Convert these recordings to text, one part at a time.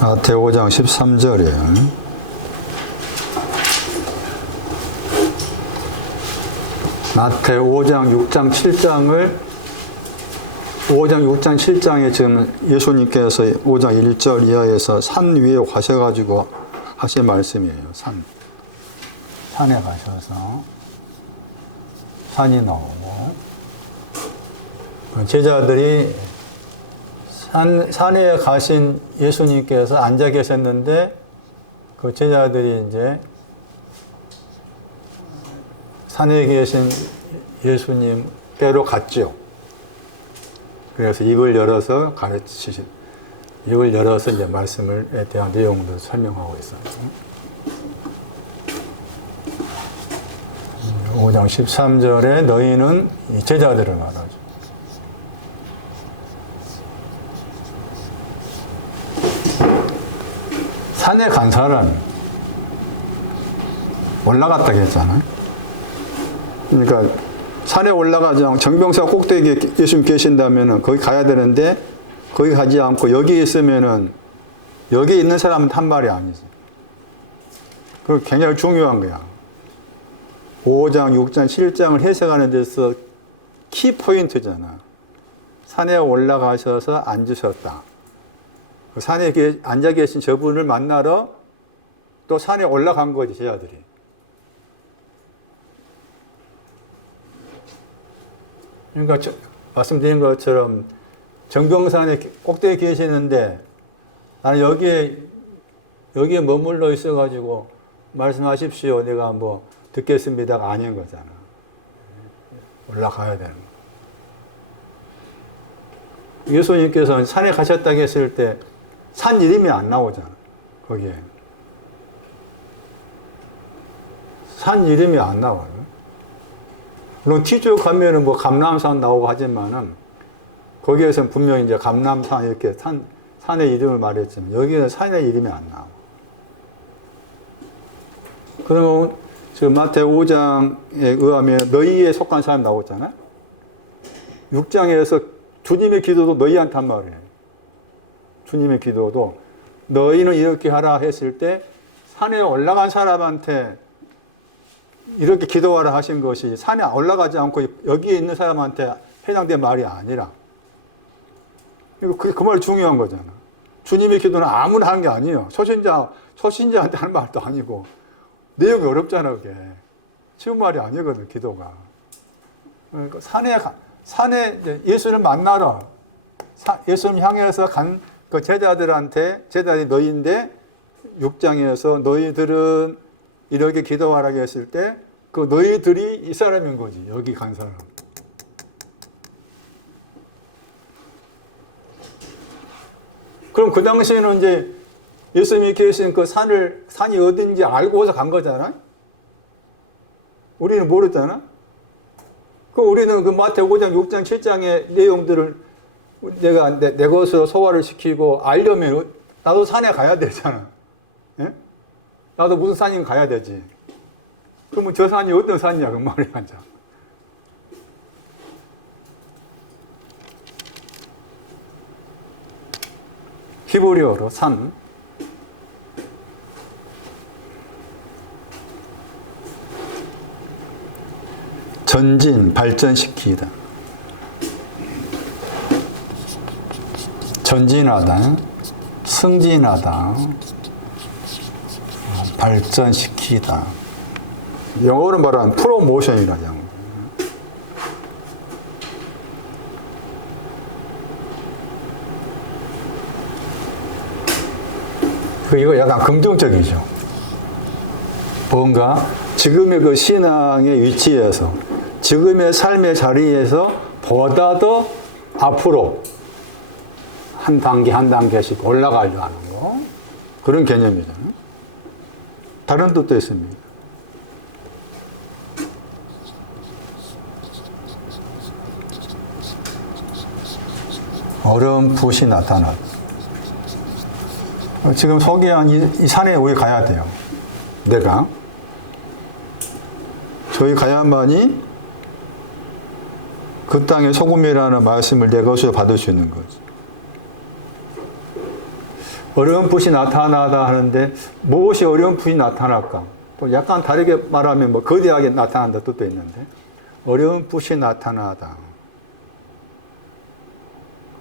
마태 5장 13절에 마태 5장 6장 7장에 지금 예수님께서 5장 1절 이하에서 산 위에 가셔가지고 하신 말씀이에요. 산에 가셔서 산이 나오고 제자들이 산에 가신 예수님께서 앉아 계셨는데 그 제자들이 이제 산에 계신 예수님께로 갔죠. 그래서 입을 열어서 입을 열어서 이제 말씀에 대한 내용도 설명하고 있어요. 5장 13절에 너희는 제자들을 말하죠. 산에 간 사람이 올라갔다 했잖아요. 그러니까 산에 올라가지 않고 정병사 꼭대기에 예수님 계신다면은 거기 가야 되는데 거기 가지 않고 여기 있으면은 여기 있는 사람은 한 말이 아니지. 그거 굉장히 중요한 거야. 5장, 6장, 7장을 해석하는 데서 키 포인트잖아. 산에 올라가셔서 앉으셨다. 산에 앉아 계신 저분을 만나러 또 산에 올라간 거지, 제자들이. 그러니까 말씀드린 것처럼 정병산에 꼭대기 계시는데 나는 여기에 머물러 있어가지고 말씀하십시오. 내가 뭐 듣겠습니다가 아닌 거잖아. 올라가야 되는 거. 예수님께서 산에 가셨다고 했을 때 산 이름이 안 나오잖아. 거기에. 산 이름이 안 나와요. 물론 티조 가면은 뭐 감람산 나오고 하지만은 거기에서는 분명히 이제 감람산 이렇게 산의 이름을 말했지만 여기는 산의 이름이 안 나와. 그러면 지금 마태 5장에 의하면 너희에 속한 사람 나오잖아요. 6장에서 주님의 기도도 너희한테 한 말이에요. 주님의 기도도 너희는 이렇게 하라 했을 때 산에 올라간 사람한테 이렇게 기도하라 하신 것이 산에 올라가지 않고 여기에 있는 사람한테 해당된 말이 아니라 그 말이 중요한 거잖아. 주님의 기도는 아무나 하는 게 아니에요. 초신자한테 하는 말도 아니고 내용이 어렵잖아. 그게 쉬운 말이 아니거든. 기도가. 그러니까 산에 예수를 만나러 예수님 향해서 간 그 제자들이 너희인데 6장에서 너희들은 이렇게 기도하라고 했을 때 그 너희들이 이 사람인 거지. 여기 간 사람. 그럼 그 당시에는 이제 예수님이 계신 그 산이 어딘지 알고서 간 거잖아. 우리는 모르잖아. 우리는 그 마태 5장, 6장, 7장의 내용들을 내가 내 것으로 소화를 시키고 알려면 나도 산에 가야 되잖아. 예? 나도 무슨 산인 가야 되지. 그러면 저 산이 어떤 산이냐, 그 말이야, 이제. 히브리어로 산. 전진, 발전시키다. 전진하다, 승진하다, 발전시키다. 영어로 말하면 프로모션이라죠. 이거 약간 긍정적이죠. 뭔가 지금의 그 신앙의 위치에서, 지금의 삶의 자리에서 보다 더 앞으로 한 단계 한 단계씩 올라가려 하는 거. 그런 개념이잖아요. 다른 뜻도 있습니다. 어렴풋이 나타나다. 지금 소개한 이 산에 우리 가야 돼요. 내가. 저희 가야만이 그 땅의 소금이라는 말씀을 내 것으로 받을 수 있는 거지. 어렴풋이 나타나다 하는데 무엇이 어렴풋이 나타날까? 또 약간 다르게 말하면 뭐 거대하게 나타난다 뜻도 있는데 어렴풋이 나타나다.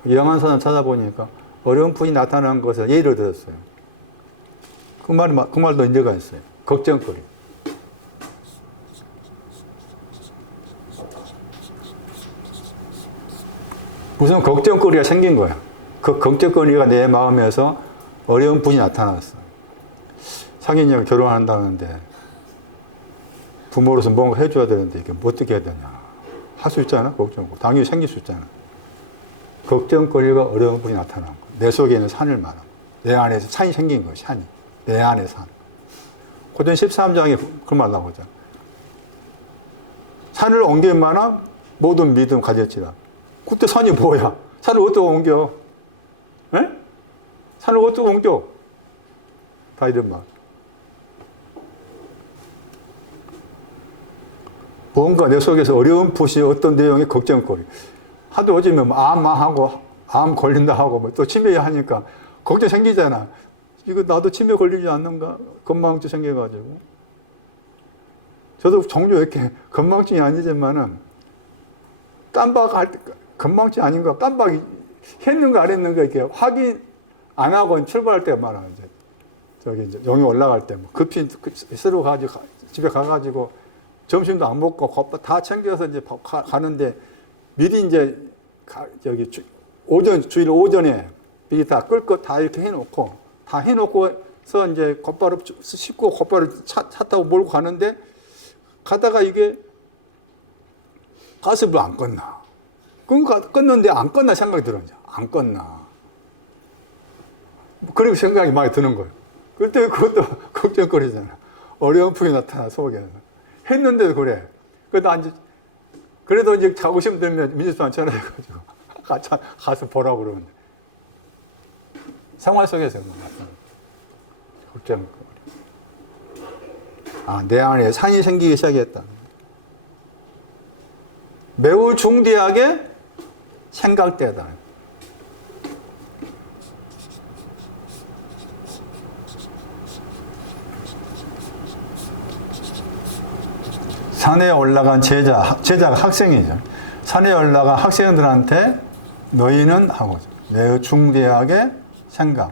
영한사전 찾아보니까 어렴풋이 나타난 것을 예를 들었어요. 그 말도 인제가 있어요. 걱정거리. 무슨 걱정거리가 생긴 거야. 그 걱정거리가 내 마음에서 어렴풋이 나타났어. 상인이랑 결혼한다는데 부모로서 뭔가 해줘야 되는데 이게 어떻게 해야 되냐. 할 수 있잖아. 걱정거리. 당연히 생길 수 있잖아. 걱정거리가 어렴풋이 나타난 거야. 내 속에 있는 산을 말하는 거야. 내 안에서 산이 생긴 거야. 산이. 내 안에 산. 고전 13장에 그 말 나오잖아. 산을 옮길 만한 모든 믿음 가졌지라. 그때 산이 뭐야? 산을 어떻게 옮겨? 에? 산을 어떻게 옮겨? 다 이런 말. 뭔가 내 속에서 어려움풋이 어떤 내용의 걱정거리. 하도 어지면 암하고 암 걸린다 하고 뭐 또 치매 하니까 걱정 생기잖아. 이거 나도 치매 걸리지 않는가? 건망증 생겨가지고. 저도 종종 이렇게 건망증이 아니지만은 깜빡할 때 건망증 아닌가? 깜빡이 했는가 안 했는가 이렇게 확인 안 하고 출발할 때가 많아. 이제 저기 이제 용이 올라갈 때 뭐 급히 쓰러 가지고 집에 가가지고 점심도 안 먹고 다 챙겨서 이제 가는데 미리 이제 저기 주일 오전에 미리 다 끌 거 다 이렇게 해놓고서 이제 곧바로 씻고 곧바로 차 타고 몰고 가는데 가다가 이게 가스불 안 껐나? 껐는데 안 껐나 생각이 들어. 안 껐나? 그리고 생각이 많이 드는 거예요. 그때 그것도 걱정거리잖아. 어려움풍이 나타나 속에. 했는데도 그래. 그래도 이제 자부심 들면 민주수한 전화해가지고 가서 보라고 그러는데. 생활 속에서 걱정거리. 내 안에 산이 생기기 시작했다. 매우 중대하게 생각되다. 산에 올라간 제자가 학생이죠. 산에 올라간 학생들한테 너희는 하고 매우 중대하게 생각되다.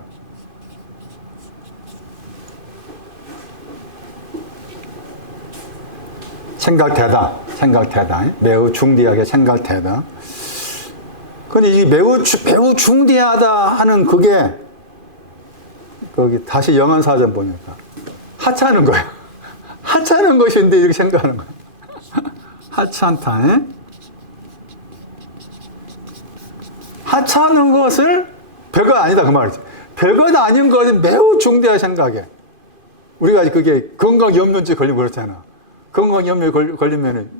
매우 중대하게 생각되다. 근데 이 매우 중대하다 하는 그게 거기 다시 영한사전 보니까 하찮은 거야. 하찮은 것인데 이렇게 생각하는 거야. 하찮다. 에? 하찮은 것을 별거 아니다 그 말이지. 별것 아닌 것은 매우 중대하게 생각해. 우리가 그게 건강염려증 걸리고 그렇잖아. 건강염려 걸리면은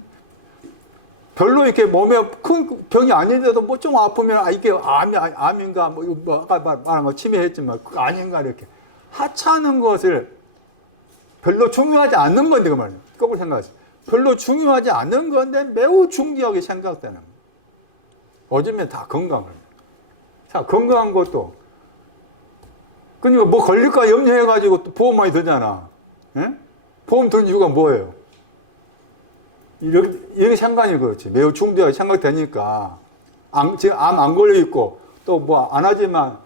별로 이렇게 몸에 큰 병이 아닌데도 뭐 좀 아프면 이게 암인가 뭐 아까 말한 거 치매했지만 그거 아닌가 이렇게 하찮은 것을 별로 중요하지 않는 건데 그 말이야. 거꾸로 생각하지. 별로 중요하지 않은 건데 매우 중요하게 생각되는 거야. 어쩌면 다 건강을. 자, 건강한 것도 그러니까 뭐 걸릴까 염려해가지고 또 보험 많이 들잖아. 예? 보험 드는 이유가 뭐예요? 이렇게 상관이 그렇지. 매우 중대하게 생각되니까 지금 암 안 걸려 있고 또 뭐 안 하지만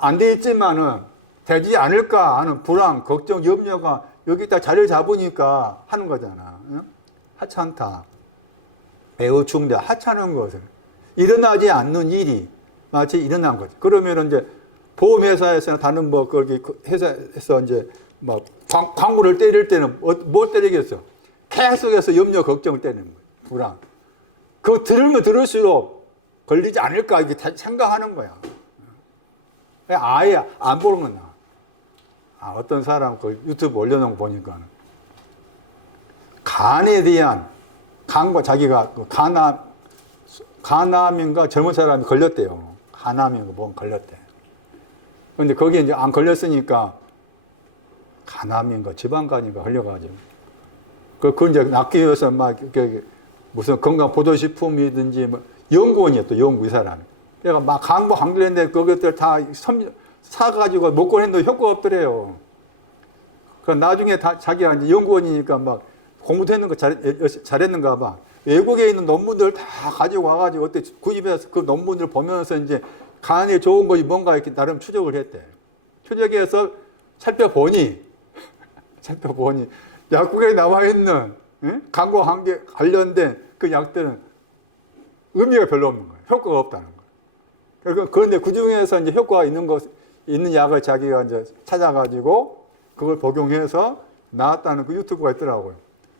안 돼 있지만은 되지 않을까 하는 불안, 걱정, 염려가 여기다 자리를 잡으니까 하는 거잖아. 응? 하찮다. 매우 중대, 하찮은 것을 일어나지 않는 일이 마치 일어난 거지. 그러면 이제 보험회사에서나 다른 뭐 거기 회사에서 이제 뭐 광고를 때릴 때는 뭐 때리겠어? 계속해서 염려, 걱정을 때리는 거야. 불안. 그거 들으면 들을수록 걸리지 않을까 이게 생각하는 거야. 아예 안 보는 건 나. 어떤 사람 그 유튜브 올려놓은 거 보니까 간에 대한 간과 자기가 간암인가 젊은 사람이 걸렸대요. 간암인가 뭐 걸렸대. 근데 거기에 이제 안 걸렸으니까 간암인가 지방간인가 걸려가지고 그걸 이제 낫기 위해서 막 무슨 건강 보조식품이든지 뭐 연구원이야 또 연구 이 사람이. 그러니까 막 광고 안 걸렸는데 그것들 다 사가지고 먹고 했는데 효과 없더래요. 그 나중에 자기가 이제 연구원이니까 막 공부도 했는 거 잘했는가 봐. 외국에 있는 논문들 다 가지고 와가지고 어때 구입해서 그 논문을 보면서 이제 간에 좋은 것이 뭔가 이렇게 나름 추적을 했대. 추적해서 살펴보니 약국에 나와 있는 간과 관계 관련된 그 약들은 의미가 별로 없는 거예요. 효과가 없다는 거예요. 그런데 그 중에서 이제 효과가 있는 약을 자기가 이제 찾아가지고 그걸 복용해서 나았다는 그 유튜브가 있더라고요.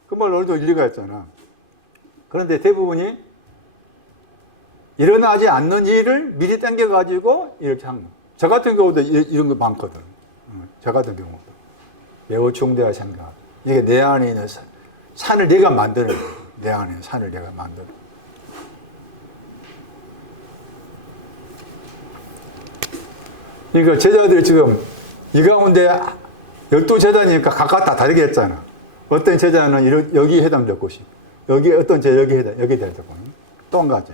그 말 어느 정도 일리가 있잖아. 그런데 대부분이 일어나지 않는 일을 미리 당겨가지고 이렇게 하는 거예요. 저 같은 경우도 이런 거 많거든. 저 같은 경우도. 매우 중대한 생각. 이게 내 안에 있는 산을 내가 만드는 거예요. 내 안에 있는 산을 내가 만드는 거예요. 그러니까 제자들이 지금 이 가운데 12제자니까 각각 다 다르게 했잖아. 어떤 제자는 여기에 해당될 것이, 여기 어떤 제자 여기에 해당될 거고, 또 한 가지.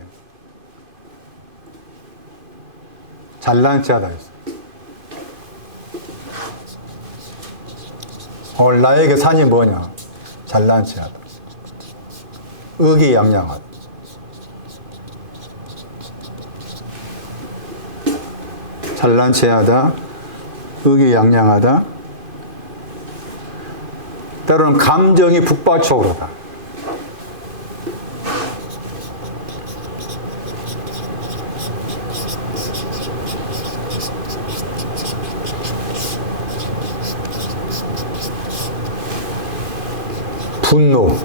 잘난 체하다 했어. 오늘 나에게 산이 뭐냐? 잘난 체하다. 의기양양하다. 잘난 체하다. 의기양양하다. 때로는 감정이 북받쳐오르다. 분노.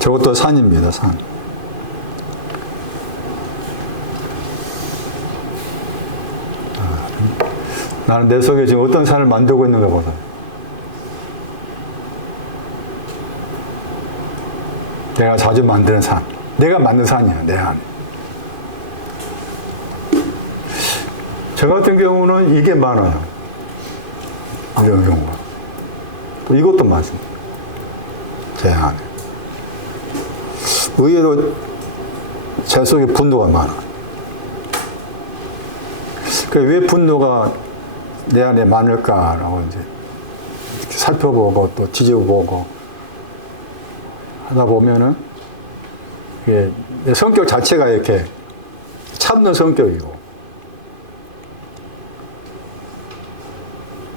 저것도 산입니다, 산. 나는 내 속에 지금 어떤 산을 만들고 있는가 보다. 내가 자주 만드는 산. 내가 만든 산이야, 내 안에. 저 같은 경우는 이게 많아요. 이런 경우가. 또 이것도 많습니다. 제 안에. 의외로 제 속에 분노가 많아. 왜 분노가 내 안에 많을까라고 이제 살펴보고 또 뒤져보고 하다 보면은 이게 내 성격 자체가 이렇게 참는 성격이고,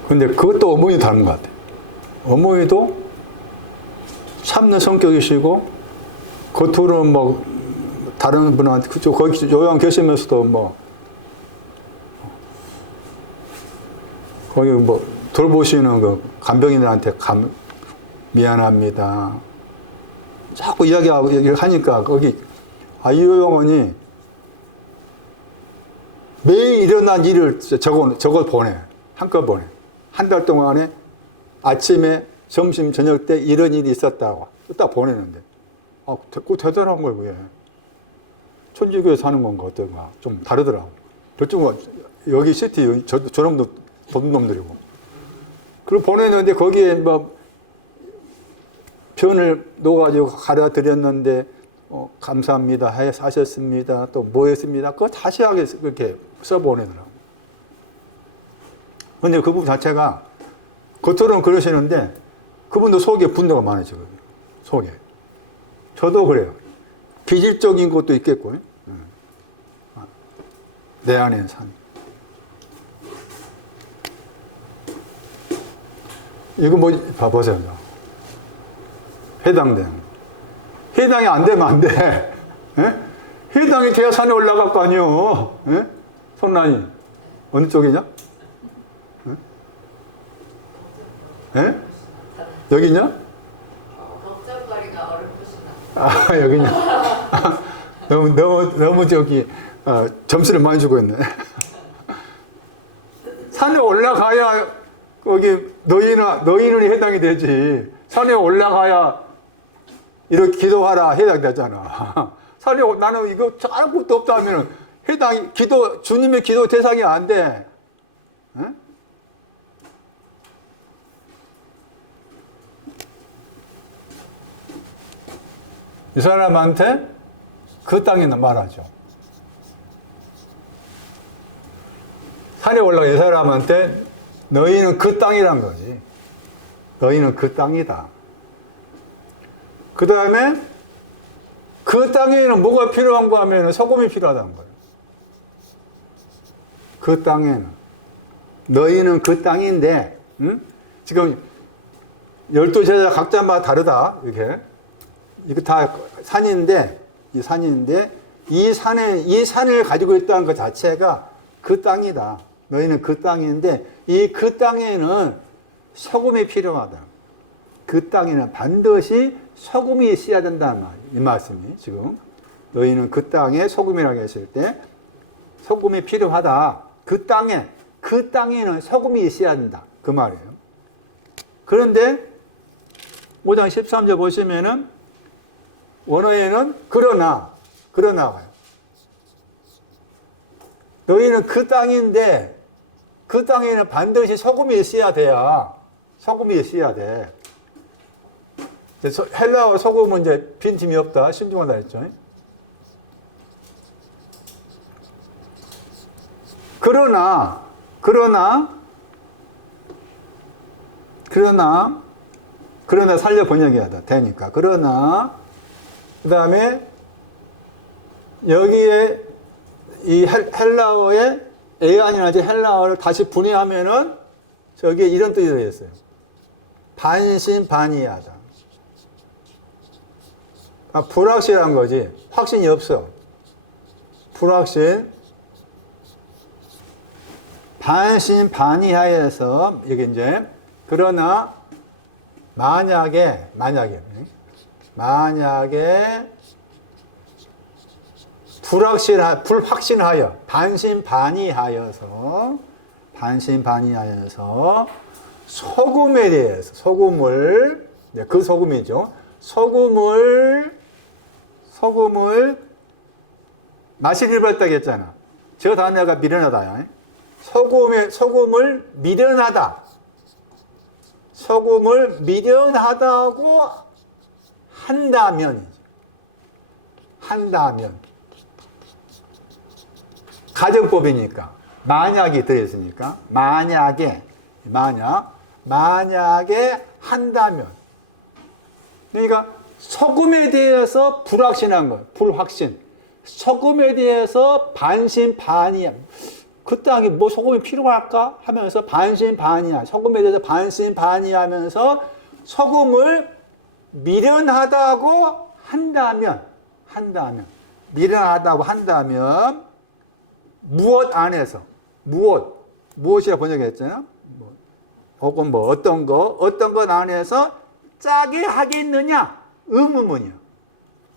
근데 그것도 어머니 닮은 것 같아요. 어머니도 참는 성격이시고, 겉으로는 뭐 다른 분한테 거기 요양 계시면서도 뭐 거기 뭐 돌보시는 그 간병인들한테 미안합니다. 자꾸 얘기를 하니까 거기 이 요양원이 매일 일어난 일을 저걸 보내. 한꺼번에. 한 달 동안에 아침에 점심 저녁 때 이런 일이 있었다고 딱 보내는데, 그거 대단한 거예요. 그게. 천주교에 사는 건가 어떤가 좀 다르더라고. 저쪽은 여기 시티 저런 도둑놈들이고. 그걸 보내는데 거기에 뭐 편을 놓아가지고 가르쳐 드렸는데 감사합니다 하셨습니다. 또 뭐 했습니다. 그거 다시하게 그렇게 써보내더라고. 근데 그분 자체가 겉으로는 그러시는데 그분도 속에 분노가 많으시거든요. 속에. 저도 그래요. 기질적인 것도 있겠고, 내 안에 산. 이거 뭐, 봐보세요. 해당된. 해당이 안 되면 안 돼. 에? 해당이 돼야 산에 올라갈 거 아니에요. 에? 손란이. 어느 쪽이냐? 에? 에? 여기냐? 걱정거리가 어렵으시나? 아, 여기냐? 너무 저기, 점수를 많이 주고 있네. 산에 올라가야, 거기, 너희는 해당이 되지. 산에 올라가야, 이렇게 기도하라 해당되잖아. 산에, 나는 이거 아무것도 없다 하면, 주님의 기도 대상이 안 돼. 에? 이 사람한테 그 땅에는 말하죠. 산에 올라가 이 사람한테 너희는 그 땅이란 거지. 너희는 그 땅이다. 그 다음에 그 땅에는 뭐가 필요한가 하면 소금이 필요하다는 거예요. 그 땅에는. 너희는 그 땅인데, 응? 지금 12제자 각자마다 다르다. 이렇게. 이거 다 산인데, 이 산인데, 이 산을 가지고 있다는 것 자체가 그 땅이다. 너희는 그 땅인데, 이 그 땅에는 소금이 필요하다. 그 땅에는 반드시 소금이 있어야 된다는 말, 이 말씀이 지금. 너희는 그 땅에 소금이라고 했을 때, 소금이 필요하다. 그 땅에는 소금이 있어야 된다. 그 말이에요. 그런데 5장 13절 보시면은 원어에는 그러나가요. 너희는 그 땅인데 그 땅에는 반드시 소금이 있어야 돼야. 소금이 있어야 돼. 헬라어 소금은 이제 빈틈이 없다. 신중하다 했죠. 그러나 살려 번역해야 되니까. 그러나, 그 다음에 여기에 이 헬라어의 에안이나 헬라어를 다시 분해하면은 저기에 이런 뜻이 되겠어요. 반신반의하다. 불확실한 거지. 확신이 없어. 불확신. 반신반의하여서 여기 이제 그러나 만약에 불확신하여 반신반의하여서 소금에 대해서 소금을 그 소금이죠. 소금을 맛이 일발다고 했잖아. 저 단어가 미련하다. 소금을 미련하다. 소금을 미련하다고 한다면 가정법이니까 만약이 들어있으니까 만약에 한다면 그러니까 소금에 대해서 불확신한 것, 불확신. 소금에 대해서 반신반의. 그 땅에 뭐 소금이 필요할까 하면서 반신반의야. 소금에 대해서 반신반의하면서 소금을 미련하다고 한다면 미련하다고 한다면 무엇 안에서 무엇이라 번역했잖아요. 혹은 어떤 것 안에서 짜게 하겠느냐 의문문이야.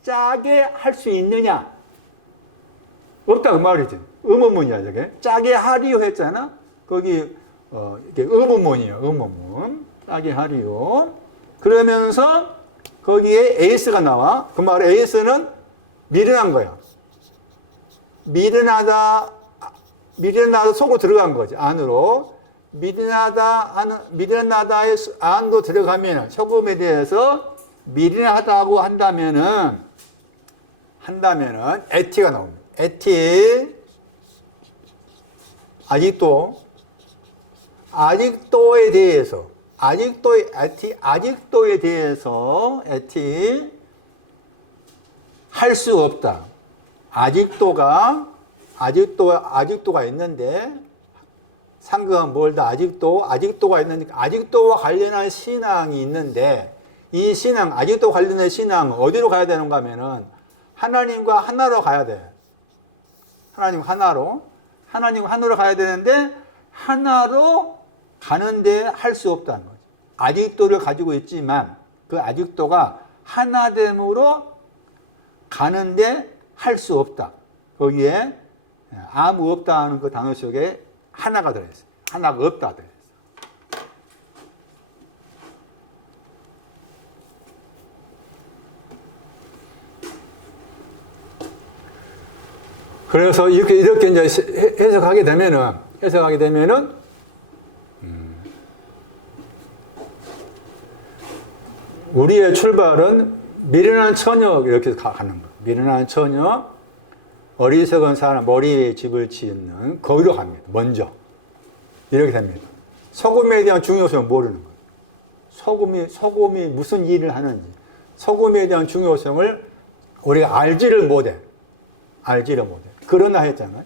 짜게 할 수 있느냐 없다 그 말이지. 의문문이야 저게. 짜게 하리요 했잖아. 거기 이게 의문문이에요. 의문문. 짜게 하리요. 그러면서 거기에 에이스가 나와. 그 말에 에이스는 미련한 거야. 미련하다 속으로 들어간 거지. 안으로. 미련하다의 안으로 들어가면 소금에 대해서 미련하다고 한다면은 에티가 나옵니다. 에티 아직도에 대해서 에티 할 수 없다. 아직도가 있는데 상급은 뭘다 아직도가 있는데 아직도와 관련한 신앙이 있는데 이 신앙 아직도 관련된 신앙 어디로 가야 되는가 하면은 하나님과 하나로 가야 돼. 하나님과 하나로 가야 되는데 하나로 가는데 할 수 없다는 거죠. 아직도를 가지고 있지만 그 아직도가 하나됨으로 가는데 할 수 없다. 거기에 아무 없다 하는 그 단어 속에 하나가 들어있어요. 하나가 없다 들어있어요. 그래서 이렇게 이제 해석하게 되면은 우리의 출발은 미련한 처녀 이렇게 가는 거. 미련한 처녀, 어리석은 사람, 머리에 집을 짓는 거기로 갑니다. 먼저. 이렇게 됩니다. 소금에 대한 중요성을 모르는 거예요. 소금이 무슨 일을 하는지, 소금에 대한 중요성을 우리가 알지를 못해. 알지를 못해. 그러나 했잖아요.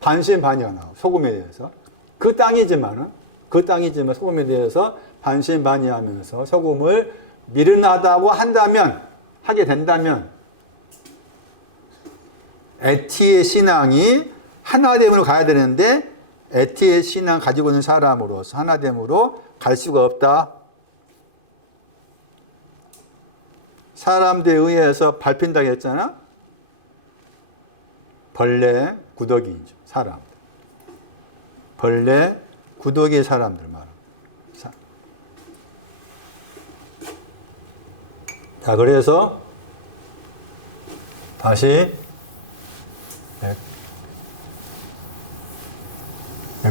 반신반의가 나와, 소금에 대해서. 그 땅이지만 소금에 대해서 반신반의하면서 소금을 미련하다고 하게 된다면, 에티의 신앙이 하나됨으로 가야 되는데, 에티의 신앙 가지고 있는 사람으로서 하나됨으로 갈 수가 없다. 사람들에 의해서 밟힌다고 했잖아. 벌레, 구더기죠. 사람들. 벌레, 구더기 사람들 말합니다. 자, 그래서 다시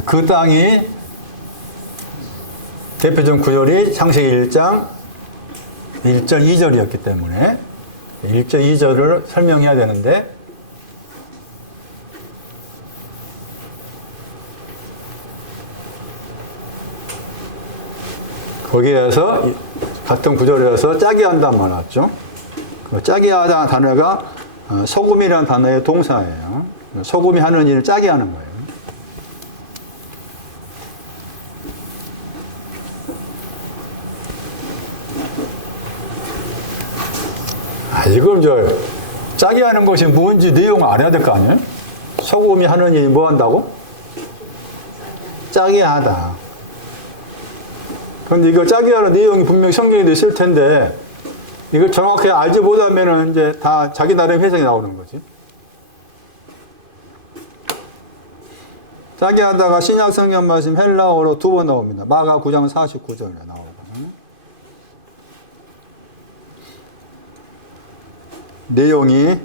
그 땅이 대표적 구절이 창세기 1장 1절 2절이었기 때문에 1절 2절을 설명해야 되는데, 거기에서 같은 구절에서 짜게 한다는 말 나왔죠. 그 짜게 하다는 단어가 소금이라는 단어의 동사예요. 소금이 하는 일을 짜게 하는 거예요. 이걸 짜게 하는 것이 뭔지 내용을 알아야 될 거 아니에요? 소금이 하는 일이 뭐 한다고? 짜게 하다. 그런데 이거 짜게 하는 내용이 분명히 성경에도 있을 텐데, 이걸 정확히 알지 못하면 이제 다 자기 나름 해석이 나오는 거지. 짜게 하다가 신약 성경 말씀 헬라어로 2번 나옵니다. 마가 9장 49절에 나오고. 내용이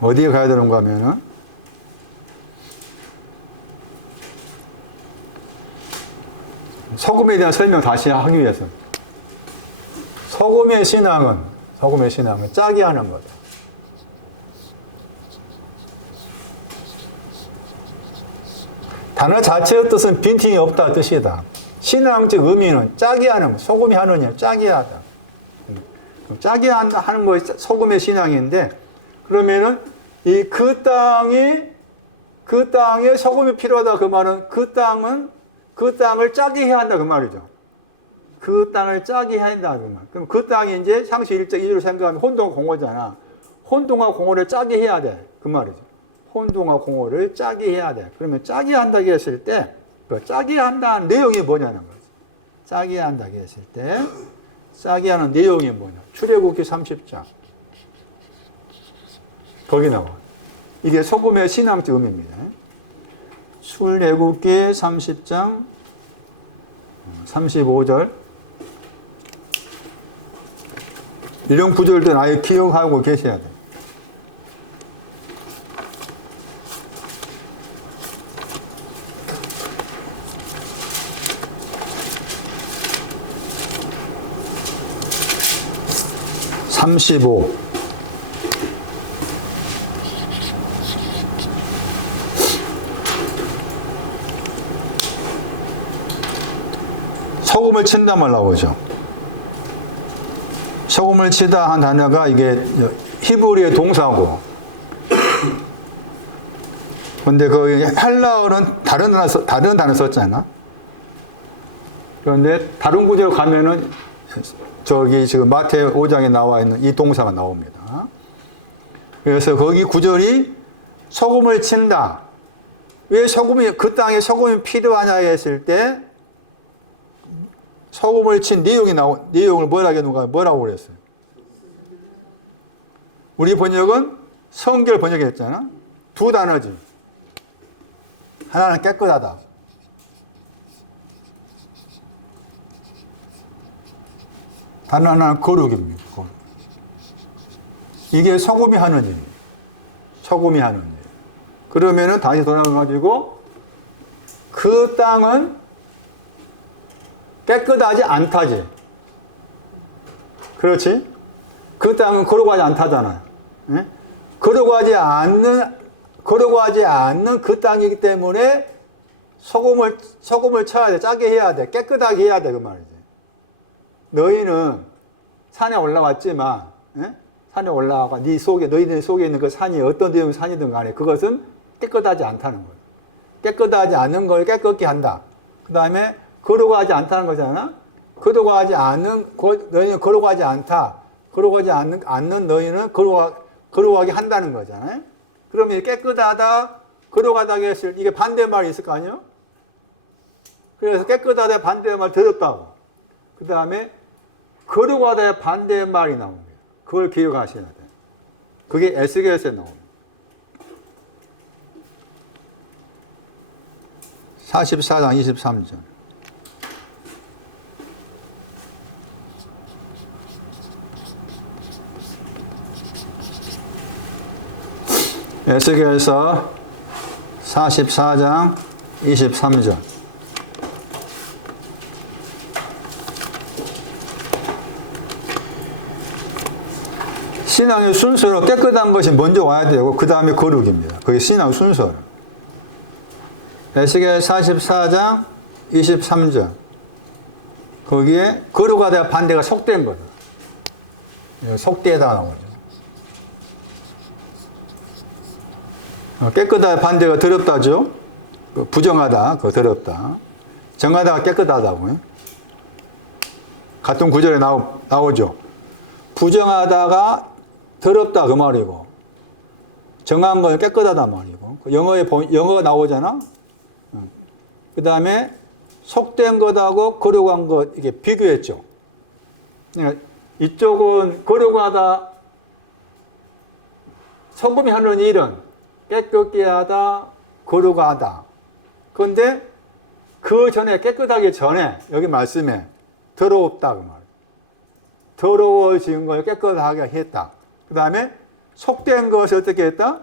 어디에 가야 되는가 하면은 소금에 대한 설명 다시 하기 위해서, 소금의 신앙은 짜게 하는 거다. 단어 자체의 뜻은 빈틈이 없다 뜻이다. 신앙적 의미는 짜게 하는 거, 소금이 하는 일, 짜게 하다. 짜게 하는 것이 소금의 신앙인데, 그러면은 그 땅에 소금이 필요하다 그 말은 그 땅을 짜게 해야 한다 그 말이죠. 그 땅을 짜게 해야 한다 그 말. 그럼 그 땅이 이제 창세기 1장 2절로 생각하면 혼동과 공허잖아. 혼동과 공허를 짜게 해야 돼 그 말이죠. 혼동과 공허를 짜게 해야 돼. 그러면 짜게 한다고 했을 때, 그 짜게 한다는 내용이 뭐냐는 거지. 짜게 한다고 했을 때 짜게 하는 내용이 뭐냐. 출애굽기 30장. 거기 나와. 이게 소금의 신앙적 의미입니다. 출애굽기 30장 35절. 이런 구절들은 아예 기억하고 계셔야 돼요. 소금을 친다 말 나오죠. 소금을 치다 한 단어가 이게 히브리의 동사고, 근데 그 헬라어는 다른 단어 썼잖아. 그런데 다른 구절 가면은 저기 지금 마태오 5장에 나와 있는 이 동사가 나옵니다. 그래서 거기 구절이 소금을 친다. 왜 그 땅에 소금이 필요하냐 했을 때 소금을 친 내용을 뭐라고 그랬어요? 우리 번역은 성결 번역했잖아. 두 단어지. 하나는 깨끗하다. 다른 하나는 거룩입니다. 거룩. 이게 소금이 하는 일. 소금이 하는 일. 그러면은 다시 돌아가가지고 그 땅은 깨끗하지 않다지. 그렇지? 그 땅은 거룩하지 않다잖아요. 예? 거룩하지 않는 그 땅이기 때문에 소금을 쳐야 돼. 짜게 해야 돼. 깨끗하게 해야 돼. 그 말이지. 너희는 산에 올라왔지만, 예? 산에 올라가 너희들 속에 있는 그 산이 어떤 내용의 산이든 간에 그것은 깨끗하지 않다는 거예요. 깨끗하지 않은 걸 깨끗게 한다. 그 다음에 거룩하지 않다는 거잖아. 너희는 거룩하지 않다. 거룩하지 않는 너희는 거룩하게 한다는 거잖아요. 그러면 깨끗하다, 거룩하다고 했을 이게 반대말이 있을 거 아니에요? 그래서 깨끗하다 반대말 들었다고. 그 다음에 거룩하다의 반대말이 나옵니다. 그걸 기억하셔야 돼요. 그게 에스겔서에 나옵니다. 44장 23절. 에스겔서 44장 23절. 신앙의 순서로 깨끗한 것이 먼저 와야 되고 그 다음에 거룩입니다. 그게 신앙 순서로. 에스겔 44장 23절. 거기에 거룩하다 반대가 속된 거죠. 속되다 나오죠. 깨끗하다 반대가 더럽다죠. 부정하다, 그거 더럽다. 정하다가 깨끗하다고요. 같은 구절에 나오죠. 부정하다가 더럽다 그 말이고, 정한 건 깨끗하다 말이고. 영어가 나오잖아. 그 다음에 속된 것하고 거룩한 것 이게 비교했죠. 그러니까 이쪽은 거룩하다, 소금이 하는 일은 깨끗게 하다, 거룩하다. 그런데 그 전에 깨끗하기 전에 여기 말씀에 더럽다 그 말. 더러워진 걸 깨끗하게 했다. 그 다음에 속된 것을 어떻게 했다?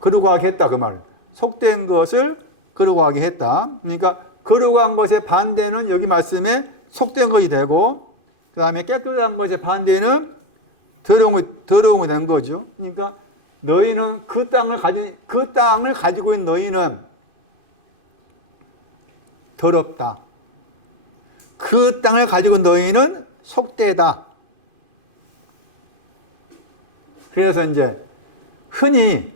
거룩하게 했다 그 말. 속된 것을 거룩하게 했다. 그러니까 거룩한 것의 반대는 여기 말씀에 속된 것이 되고, 그 다음에 깨끗한 것의 반대는 더러움이 된 거죠. 그러니까 너희는 그 땅을 가지고 있는 너희는 더럽다. 그 땅을 가지고 있는 너희는 속되다. 그래서 이제 흔히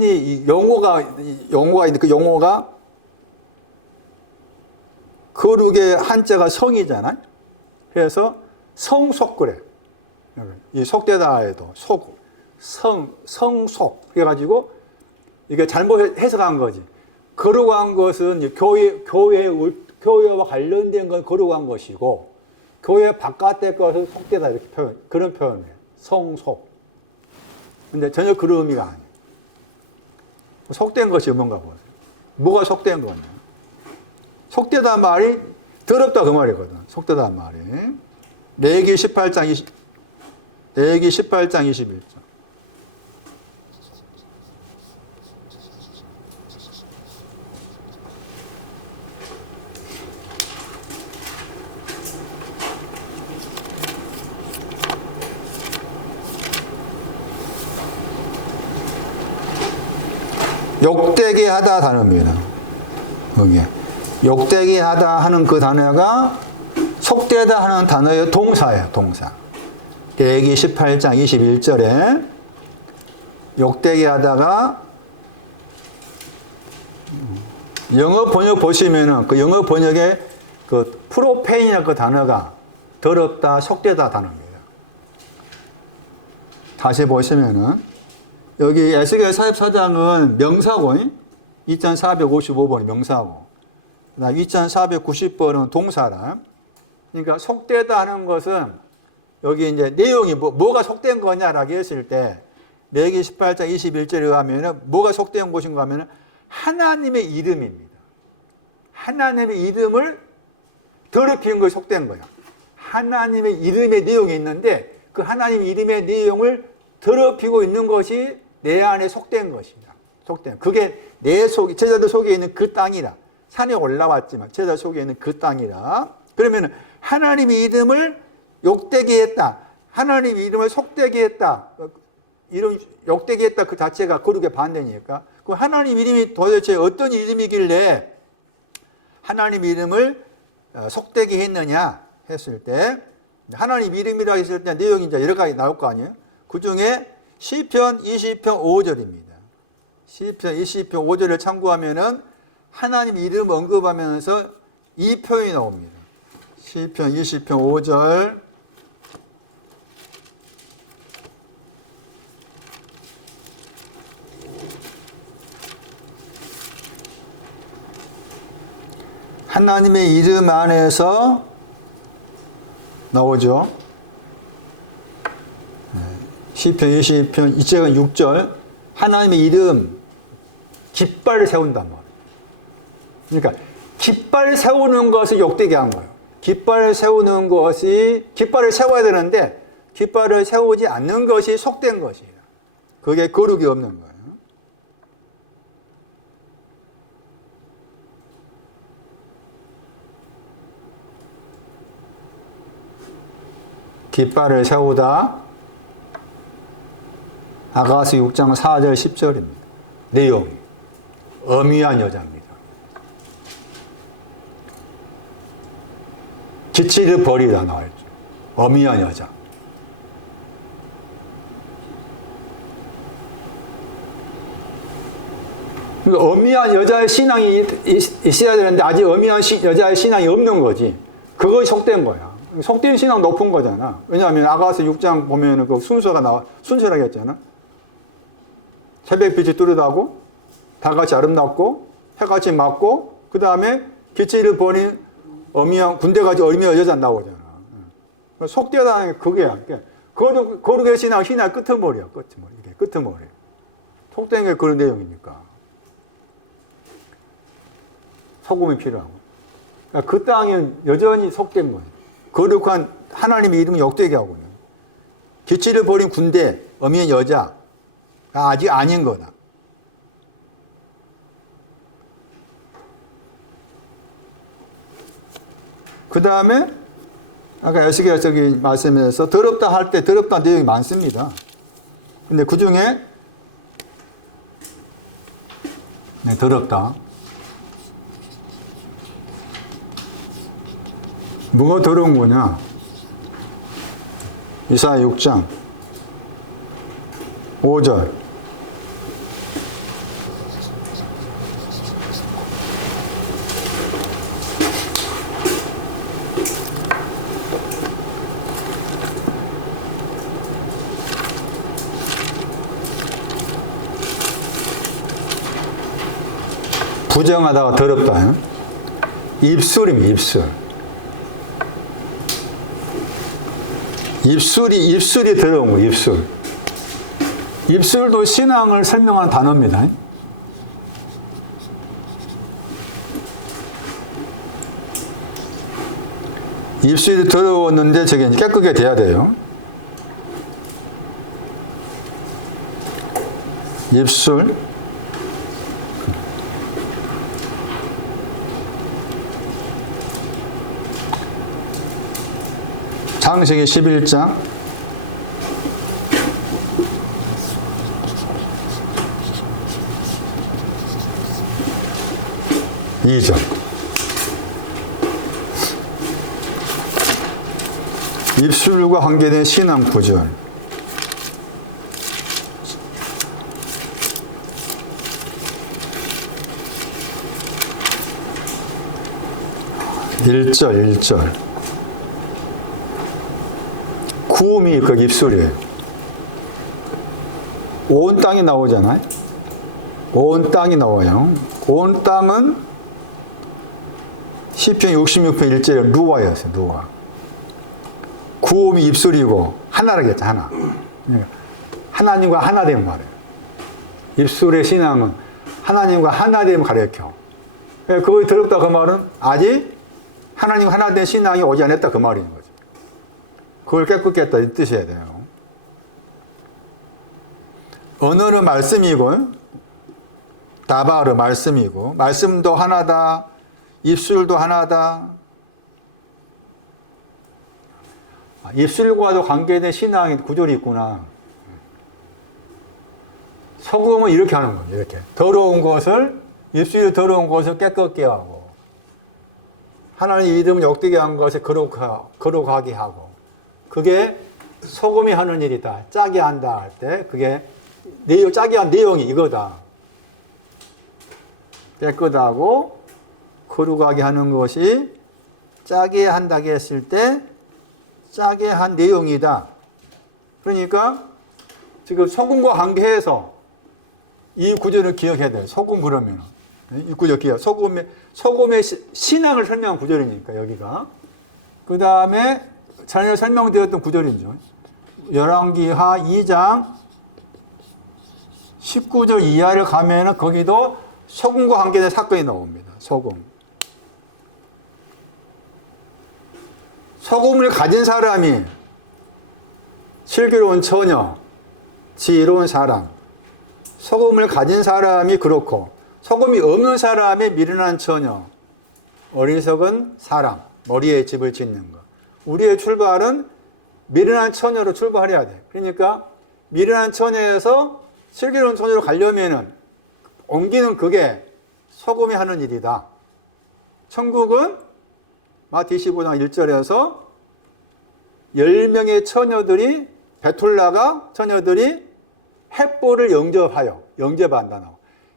이 용어가 있는데 그 용어가 거룩의 한자가 성이잖아요. 그래서 성속 그래. 이 속되다에도 성속 해가지고 이게 잘못 해석한 거지. 거룩한 것은 교회와 관련된 건 거룩한 것이고 교회 바깥의 것은 속되다 이렇게 그런 표현이에요. 성속. 근데 전혀 그런 의미가 아니에요. 속된 것이 뭔가 보세요. 뭐가 속된 거냐? 속되다 말이 더럽다 그 말이거든. 속되다 말이. 레위기 18장 21절. 욕되게 하다 단어입니다. 여기에. 욕되게 하다 하는 그 단어가 속되다 하는 단어의 동사예요. 동사. 레위기 18장 21절에 욕되게 하다가 영어 번역 보시면은 그 영어 번역에 그 프로페인이라는 그 단어가 더럽다, 속되다 단어입니다. 다시 보시면은 여기 에스겔 44장은 명사고 2455번이 명사고 2490번은 동사라. 그러니까 속되다 하는 것은 여기 이제 내용이 뭐가 속된 거냐라고 했을 때 레위기 18장 21절에 가면은 뭐가 속된 것인가 하면은 하나님의 이름입니다. 하나님의 이름을 더럽히는 것이 속된 거야. 하나님의 이름의 내용이 있는데 그 하나님의 이름의 내용을 더럽히고 있는 것이 내 안에 속된 것이다. 속된. 그게 내 속에, 제자들 속에 있는 그 땅이라. 산에 올라왔지만 제자들 속에 있는 그 땅이라. 그러면 하나님의 이름을 욕되게 했다. 하나님의 이름을 속되게 했다. 이런 욕되게 했다 그 자체가 거룩의 반대니까. 그럼 하나님 이름이 도대체 어떤 이름이길래 하나님 이름을 속되게 했느냐 했을 때 하나님 이름이라 했을 때 내용이 이제 여러 가지 나올 거 아니에요. 그 중에 시편 20편 5절입니다. 시편 20편 5절을 참고하면은 하나님 이름 언급하면서 이 표현이 나옵니다. 시편 20편 5절. 하나님의 이름 안에서 나오죠. 시편 20편 이쪽은 6절. 하나님의 이름 깃발을 세운단 말이에요. 그러니까 깃발 세우는 것을 욕되게 한 거예요. 깃발을 세우는 것이 깃발을 세워야 되는데 깃발을 세우지 않는 것이 속된 것이에요. 그게 거룩이 없는 거예요. 깃발을 세우다. 아가서 6장 4절 10절입니다. 내용이 엄의한 여자입니다. 기치를 버리다 나왔죠. 엄의한 여자. 그러니까 엄의한 여자의 신앙이 있어야 되는데 아직 엄의한 여자의 신앙이 없는 거지. 그것이 속된 거야. 속된 신앙 높은 거잖아. 왜냐하면 아가서 6장 보면은 그 순서가 순서라고 했잖아. 새벽빛이 뚜렷하고 달같이 아름답고 해같이 맑고 그 다음에 기치를 버린 어미양 군대같이 어미양 여자 나오잖아. 속되다는 게 그게야. 거룩의 신앙 끄트머리야. 끄트머리. 속된 게 그런 내용이니까. 소금이 필요하고. 그러니까 그 땅은 여전히 속된 거예요. 거룩한 하나님의 이름을 욕되게 하고는. 기치를 버린 군대, 어미의 여자가 아직 아닌 거다. 그 다음에 아까 에스겔 저기 말씀에서 더럽다 할 때 더럽다는 내용이 많습니다. 근데 그 중에 더럽다. 뭐가 더러운 거냐? 이사야 6장 5절. 부정하다가 더럽다. 입술입니다. 입술이 더러운 거예요. 입술도 신앙을 설명하는 단어입니다. 입술이 더러웠는데 저게 깨끗하게 돼야 돼요. 입술. 창세기 11장 2절. 입술과 관계된 신앙 구절. 일절 구음이 그 입술이에요. 온 땅이 나오잖아요. 온 땅이 나와요. 온 땅은 시편 66편 1절에 루아였어요. 루아. 구음이 입술이고 하나라겠죠. 하나. 하나님과 하나됨 말이에요. 입술의 신앙은 하나님과 하나됨을 가르쳐. 그거 더럽다 그 말은 아직 하나님과 하나된 신앙이 오지 않았다 그 말인 거죠. 그걸 깨끗게 했다 이 뜻이어야 돼요. 언어는 말씀이고 다바르 말씀이고 말씀도 하나다. 입술도 하나다. 입술과도 관계된 신앙의 구절이 있구나. 소금은 이렇게 하는 거예요. 이렇게 더러운 것을 입술이 더러운 것을 깨끗게 하고 하나님 이름 욕되게 한 것을 거룩하게 하고 그게 소금이 하는 일이다. 짜게 한다 할 때 그게 짜게 한 내용이 이거다. 깨끗하고 거룩하게 하는 것이 짜게 한다고 했을 때 짜게 한 내용이다. 그러니까 지금 소금과 관계해서 이 구절을 기억해야 돼요. 소금 그러면 이 구절 기억. 소금의 신앙을 설명한 구절이니까 여기가. 그 다음에 전에 설명드렸던 구절이죠. 열왕기하 2장 19절 이하를 가면은 거기도 소금과 관계된 사건이 나옵니다. 소금을 가진 사람이 슬기로운 처녀, 지혜로운 사람. 소금을 가진 사람이 그렇고 소금이 없는 사람이 미련한 처녀, 어리석은 사람, 머리에 집을 짓는 것. 우리의 출발은 미련한 처녀로 출발해야 돼. 그러니까 미련한 처녀에서 슬기로운 처녀로 가려면은 옮기는 그게 소금이 하는 일이다. 천국은 마태 25장 1절에서 10명의 처녀들이 베툴라가 처녀들이 햇보를 영접한다.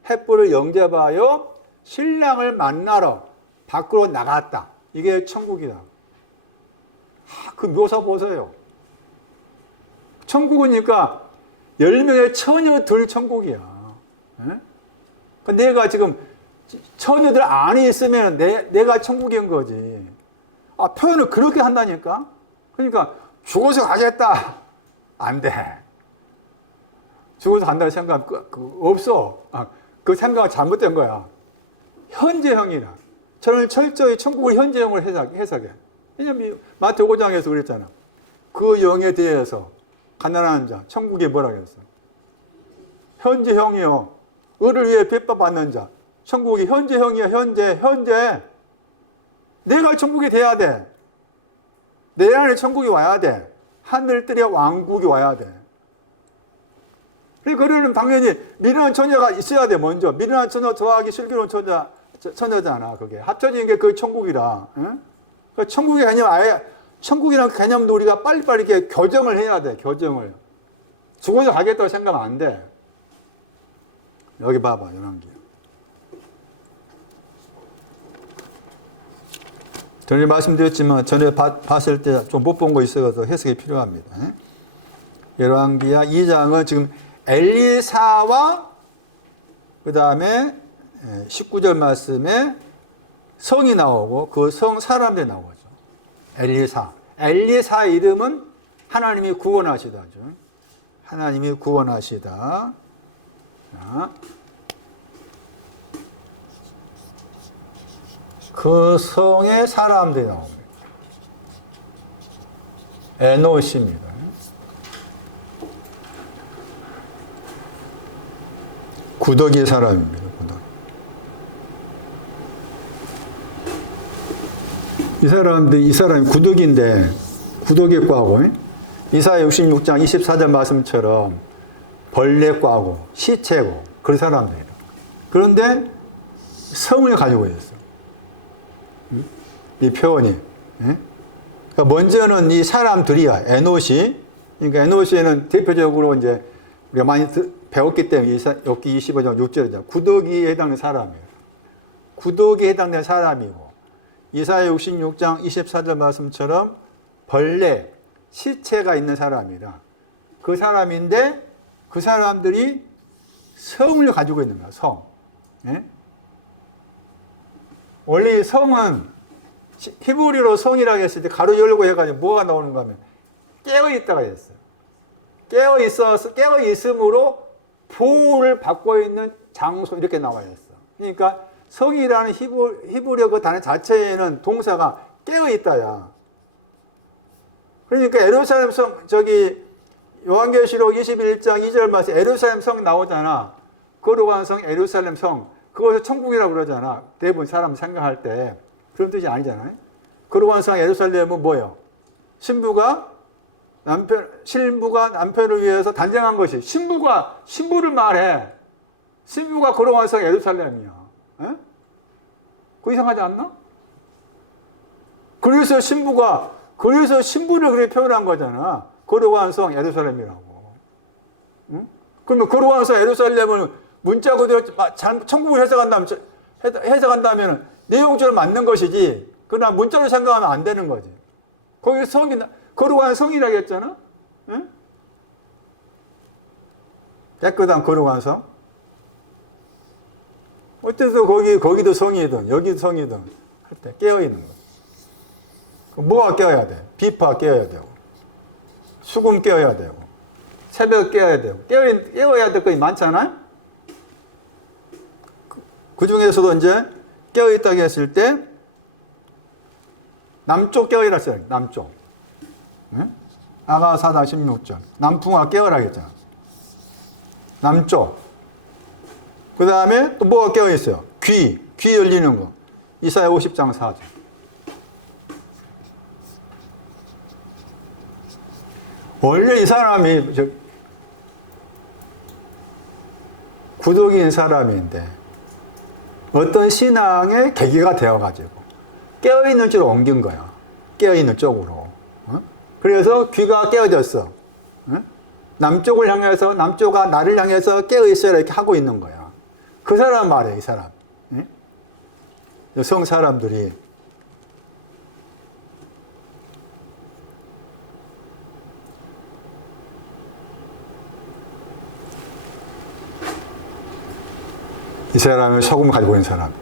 햇보를 영접하여 신랑을 만나러 밖으로 나갔다. 이게 천국이다. 그 묘사 보세요. 천국이니까 10명의 처녀들 천국이야. 내가 지금 처녀들 안에 있으면 내가 천국인 거지. 표현을 그렇게 한다니까? 그러니까 죽어서 가겠다. 안 돼. 죽어서 간다는 생각 없어. 그 생각은 잘못된 거야. 현재형이라. 저는 철저히 천국을 현재형으로 해석해. 왜냐면 마태 5장에서 그랬잖아. 그 영에 대해서 가난한 자, 천국에 뭐라 그랬어? 현재형이요. 을을 위해 빚받는 자. 천국이 현재형이야. 현재. 내가 천국이 돼야 돼. 내 안에 천국이 와야 돼. 하늘들의 왕국이 와야 돼. 그러려면 당연히 미련한 처녀가 있어야 돼. 먼저 미련한 처녀 더하기 슬기로운 처녀잖아. 그게 합쳐진 게 그 천국이라. 응? 그 천국의 개념 천국이라는 개념도 우리가 빨리빨리 이렇게 교정을 해야 돼. 교정을. 죽어서 가겠다고 생각하면 안 돼. 여기 봐봐. 열왕기. 전에 말씀드렸지만 전에 봤을 때 좀 못 본 거 있어서 해석이 필요합니다. 열왕기하 2장은 지금 엘리사와 그 다음에 19절 말씀에 성이 나오고 그 성 사람들이 나오죠. 엘리사 이름은 하나님이 구원하시다죠. 하나님이 구원하시다. 자. 그 성의 사람들이 나옵니다. 에노시입니다. 구더기의 사람입니다. 이 사람이 구더기인데 구더기과고 이사야 66장 24절 말씀처럼 벌레과고 시체고 그런 사람들이에요. 그런데 성을 가지고 있어요. 이 표현이. 그러니까 먼저는 이 사람들이야. 에노시. 그러니까 에노시에는 대표적으로 이제 우리가 많이 배웠기 때문에 욥기 25장 6절이죠. 구더기에 해당되는 사람이에요. 구더기에 해당되는 사람이고 이사야 66장 24절 말씀처럼 벌레, 시체가 있는 사람이라 그 사람인데 그 사람들이 성을 가지고 있는 거야. 성. 예? 원래 성은 히브리로 성이라고 했을 때 가로 열고 해가지고 뭐가 나오는가 하면 깨어있다가 했어요. 깨어있음으로 보호를 받고 있는 장소 이렇게 나와 있어. 그러니까 성이라는 히브리어 그 단어 자체에는 동사가 깨어있다야. 그러니까 예루살렘 성, 요한계시록 21장 2절 말씀 예루살렘 성 나오잖아. 거룩한 성, 예루살렘 성. 그것을 천국이라고 그러잖아. 대부분 사람 생각할 때. 그런 뜻이 아니잖아요. 거룩한 성 예루살렘은 뭐예요? 신부가 신부가 남편을 위해서 단장한 것이 신부를 말해. 신부가 거룩한 성 예루살렘이야. 에? 그거 이상하지 않나? 그래서 신부를 그렇게 표현한 거잖아. 거룩한 성 예루살렘이라고. 응? 그러면 거룩한 성 예루살렘을 문자 그대로 천국을 해석한다면 내용적으로 맞는 것이지. 그러나 문자로 생각하면 안 되는 거지. 거기 거룩한 성이라고 했잖아? 응? 깨끗한 거룩한 성? 어째서 거기도 성이든, 여기도 성이든 할 때 깨어있는 거. 뭐가 깨어야 돼? 비파 깨어야 되고, 수금 깨어야 되고, 새벽 깨어야 되고, 깨어야 될 것이 많잖아? 그 중에서도 이제 깨어있다고 했을 때, 남쪽 깨어이라 했어요. 남쪽. 응? 아가 4장 16절. 남풍아 깨어라 했잖아. 남쪽. 그 다음에 또 뭐가 깨어있어요? 귀 열리는 거. 이사야 50장 4절. 원래 이 사람이 구독인 사람인데 어떤 신앙의 계기가 되어가지고 깨어있는 쪽으로 옮긴 거야. 깨어있는 쪽으로. 그래서 귀가 깨어졌어. 남쪽을 향해서, 남쪽아 나를 향해서 깨어있어라 이렇게 하고 있는 거야. 그 사람 말이야, 이 사람. 여성 사람들이. 이 사람은 소금 가지고 있는 사람.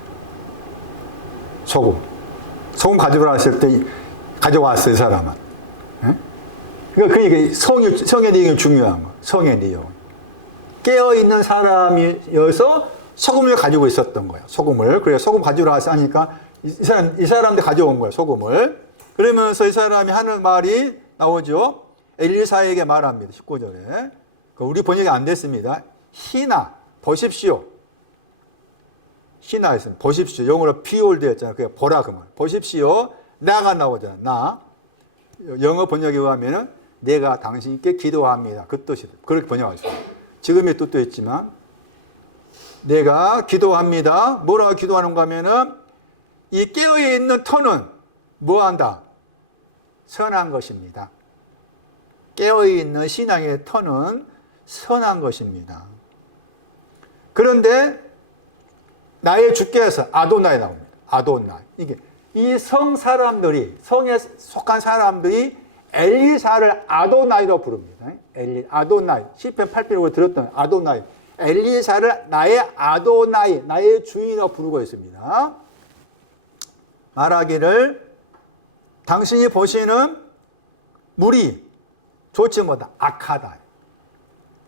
소금 가지고 왔을 때, 가져왔어, 이 사람은. 그러니까 성의 내용이 중요한 거. 성의 내용. 깨어있는 사람이어서 소금을 가지고 있었던 거야. 소금을. 그래서 소금 가지고 와서 하니까 이 사람들 가져온 거야, 소금을. 그러면서 이 사람이 하는 말이 나오죠. 엘리사에게 말합니다. 19절에. 우리 번역이 안 됐습니다. 희나, 보십시오. 희나 했습니다. 보십시오. 영어로 behold 했잖아요. 그게 보라 그 말. 보십시오. 나가 나오잖아. 나. 영어 번역에 의하면은 내가 당신께 기도합니다. 그 뜻이다. 그렇게 번역하셨습니다. 지금의 뜻도 있지만 내가 기도합니다. 뭐라고 기도하는가 하면은 이 깨어있는 터는 뭐한다? 선한 것입니다. 깨어있는 신앙의 터는 선한 것입니다. 그런데 나의 주께서 아도나에 나옵니다. 아도나. 이게 이 성 사람들이, 성에 속한 사람들이 엘리사를 아도나이라고 부릅니다. 아도나이. 시편 8편으로 들었던 아도나이. 엘리사를 나의 아도나이, 나의 주인이라고 부르고 있습니다. 말하기를 당신이 보시는 물이 좋지 못하다. 악하다.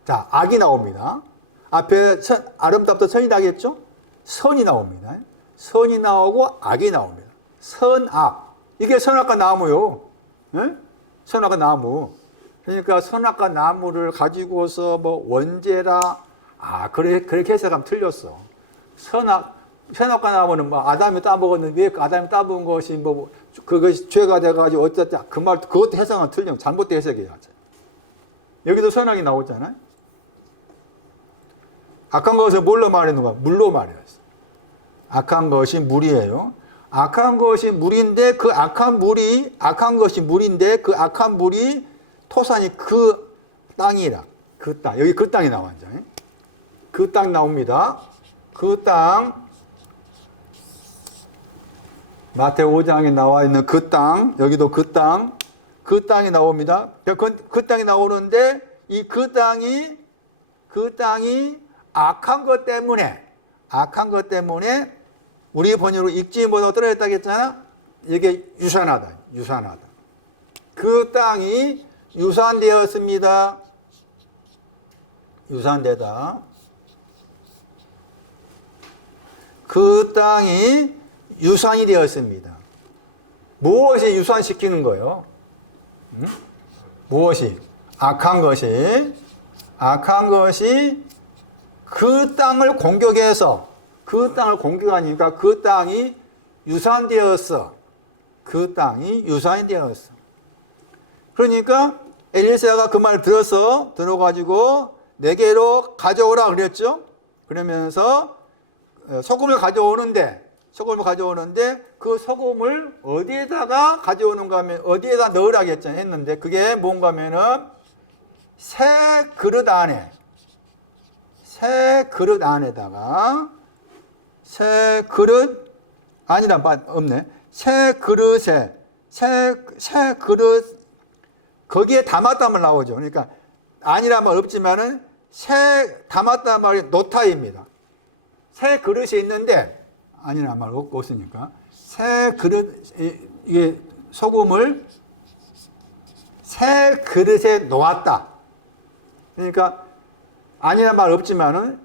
자, 악이 나옵니다. 앞에 아름답다 선이 나겠죠? 선이 나옵니다. 선이 나오고 악이 나옵니다. 선악. 이게 선악과 나무요. 네? 선악과 나무. 그러니까 선악과 나무를 가지고서 뭐 원죄라. 그렇게 해석하면 틀렸어. 선악과 나무는 뭐 아담이 따먹었는데 왜 아담이 따먹은 것이 뭐 그것이 죄가 돼가지고 어쨌든 그 말, 그것도 해석은 틀려. 잘못된 해석이야죠. 여기도 선악이 나오잖아요. 악한 것을 뭘로 말했는가? 물로 말했어. 악한 것이 물이에요. 악한 것이 물인데 그 악한 것이 물인데 그 악한 물이 토산이 그 땅이라. 그 땅. 여기 그 땅이 나왔죠. 그 땅 나옵니다. 그 땅. 마태오 5장에 나와 있는 그 땅. 여기도 그 땅. 그 땅이 나옵니다. 그 땅이 나오는데 이 그 땅이 악한 것 때문에 우리 번역으로 읽지 못하고 떨어졌다고 했잖아. 이게 유산하다. 그 땅이 유산되었습니다. 유산되다. 그 땅이 유산이 되었습니다. 무엇이 유산시키는 거예요? 무엇이? 악한 것이 그 땅을 공격해서 그 땅을 공격하니까 그 땅이 유산되었어. 그 땅이 유산이 되었어. 그러니까 엘리사가 그 말을 들어가지고 내게로 가져오라 그랬죠. 그러면서 소금을 가져오는데 그 소금을 어디에다가 가져오는가 하면 어디에다 넣으라 했는데 그게 뭔가 하면은 새 그릇 안에다가 새 그릇 아니란 말 없네. 새 그릇에 새 그릇 거기에 담았다면 나오죠. 그러니까 아니란 말 없지만은 새 담았다는 말이 노타입니다. 새 그릇이 있는데 아니란 말 없으니까 새 그릇 이게 소금을 새 그릇에 놓았다. 그러니까 아니란 말 없지만은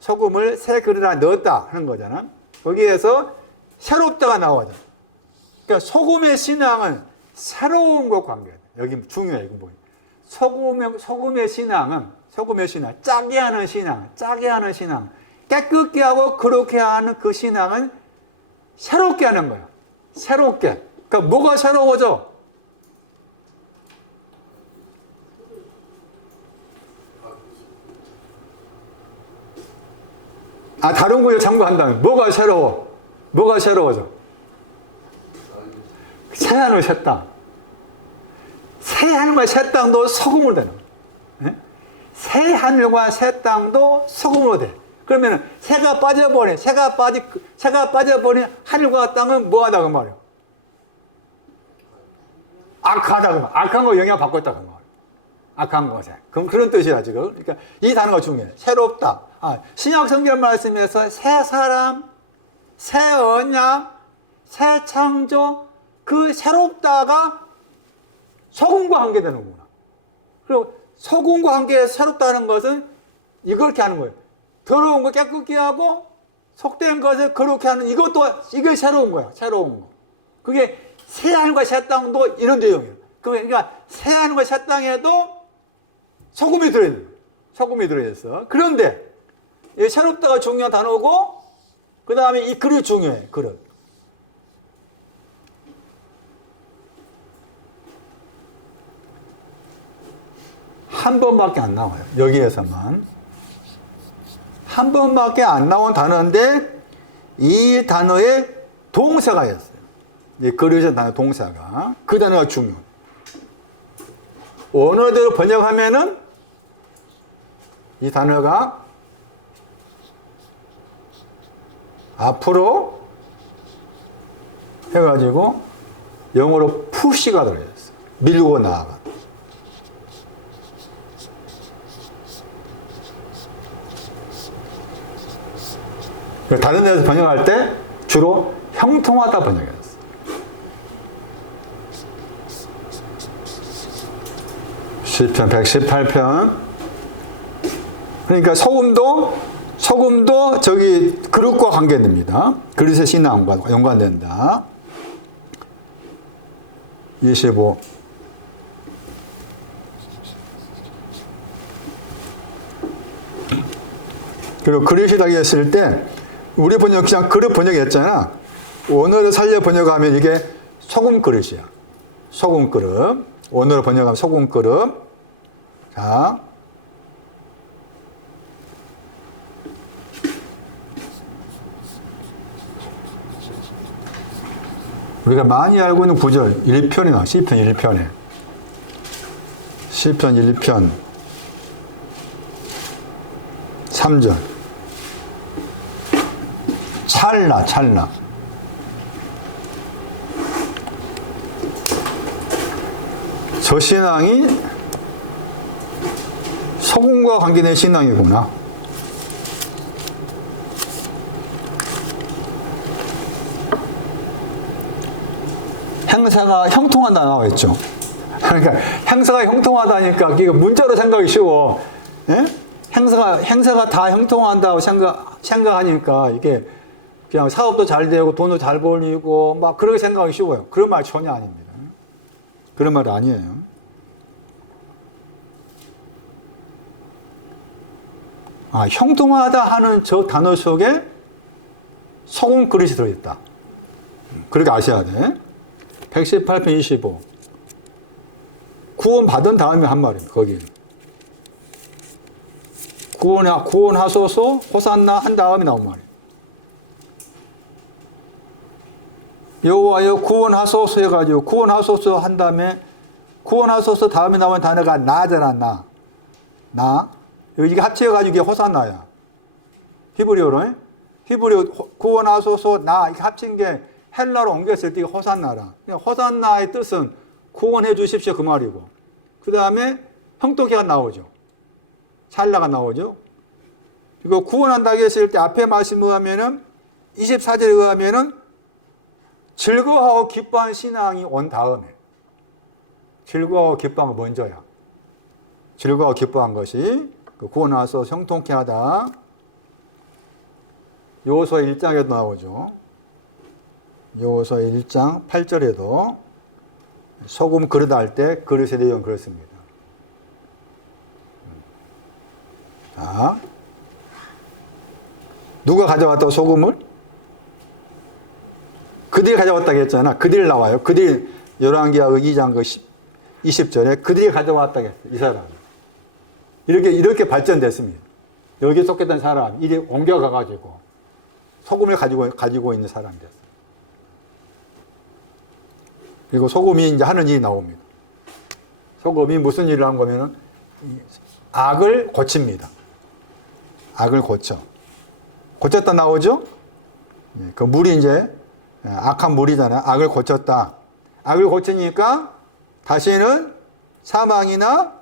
소금을 새 그릇에 넣었다 하는 거잖아. 거기에서 새롭다가 나오죠. 그러니까 신앙은 새로운 것 관계다. 여기 중요해 이거 보니. 소금의 신앙, 짜게 하는 신앙, 깨끗게 하고 그렇게 하는 그 신앙은 새롭게 하는 거야. 새롭게. 그러니까 뭐가 새로워져? 다른 거에 참고한다면 뭐가 새로워져? 새하늘 새 땅. 새하늘과 새 땅도 소금으로 되는 거예요. 새하늘과 새 땅도 소금으로 돼. 그러면 새가 빠져버린 하늘과 땅은 뭐하다 그 말이에요? 악하다 그 말. 악한 거 영향 받고 있다 그 말이에요. 악한 것에. 그럼 그런 뜻이야 지금. 그러니까 이 단어가 중요해. 새롭다. 신약 성경 말씀에서 새 사람, 새 언약, 새 창조, 그 새롭다가 소금과 관계되는구나. 그리고 소금과 관계해서 새롭다는 것은 이렇게 하는 거예요. 더러운 거 깨끗게 하고 속된 것을 거룩게 하는 이게 새로운 거야. 새로운 거. 그게 새하늘과 새 땅도 이런 내용이에요. 그러니까 새하늘과 새 땅에도 소금이 들어있어. 그런데 이 새롭다가 중요한 단어고 그 다음에 이 그릇 중요해. 그릇. 한 번밖에 안 나와요. 여기에서만. 한 번밖에 안 나온 단어인데 이 단어에 동사가 있어요. 이 그릇의 단어 동사가. 그 단어가 중요해요. 원어대로 번역하면은 이 단어가 앞으로 해가지고 영어로 푸시가 들어있어요. 밀고 나아가. 다른 데서 번역할 때 주로 형통하다 번역했어요. 시편 118편. 그러니까 소금도 저기 그릇과 관계됩니다. 그릇의 신앙과 연관된다. 25. 그리고 그릇이라고 했을 때 우리 번역 그냥 그릇 번역했잖아. 원어를 살려 번역하면 이게 소금 그릇이야. 소금 그릇. 원어로 번역하면 소금 그릇. 자. 우리가 많이 알고 있는 구절 1편에 나와. 시편 1편에. 시편 1편 3절. 찰나. 저 신앙이 소금과 관계된 신앙이구나. 행사가 형통하다 나와 있죠. 그러니까 행사가 형통하다니까 이게 문자로 생각이 쉬워. 예? 행사가 다 형통한다고 생각하니까 이게 그냥 사업도 잘 되고 돈도 잘 벌리고 막 그렇게 생각하기 쉬워요. 그런 말 전혀 아닙니다. 그런 말 아니에요. 형통하다 하는 저 단어 속에 소금 그릇이 들어있다. 그렇게 아셔야 돼. 118편 25. 구원받은 다음에 한 말입니다. 거기는. 구원하소서 호산나 한 다음에 나온 말이에요. 여호와여 구원하소서 해가지고 구원하소서 한 다음에 구원하소서 다음에 나온 단어가 나잖아. 나. 이게 합쳐가지고 이게 호산나야. 히브리어로. 히브리어 구원하소서 나 이렇게 합친 게 헬라로 옮겼을 때 이게 호산나라. 호산나의 뜻은 구원해 주십시오 그 말이고. 그 다음에 형독해가 나오죠. 찰나가 나오죠. 그리고 구원한다고 했을 때 앞에 말씀에 의하면은 24절에 의하면은 즐거워하고 기뻐한 신앙이 온 다음에 즐거워하고 기뻐한 거 먼저야. 즐거워하고 기뻐한 것이 구원하소 형통케 하다. 요호수아 1장에도 나오죠. 요호수아 1장 8절에도 소금 그릇 할 때 그릇의 내용 그렇습니다. 자, 누가 가져왔다고 소금을? 그들이 가져왔다고 했잖아. 그들이 나와요. 그들이 열왕기하 2장 20절에 그들이 가져왔다고 했어요. 이 사람. 이렇게 발전됐습니다. 여기에 속했던 사람, 이리 옮겨가가지고 소금을 가지고 있는 사람이 됐어요. 그리고 소금이 이제 하는 일이 나옵니다. 소금이 무슨 일을 한 거면은 악을 고칩니다. 악을 고쳐. 고쳤다 나오죠? 그 물이 이제 악한 물이잖아요. 악을 고쳤다. 악을 고치니까 다시는 사망이나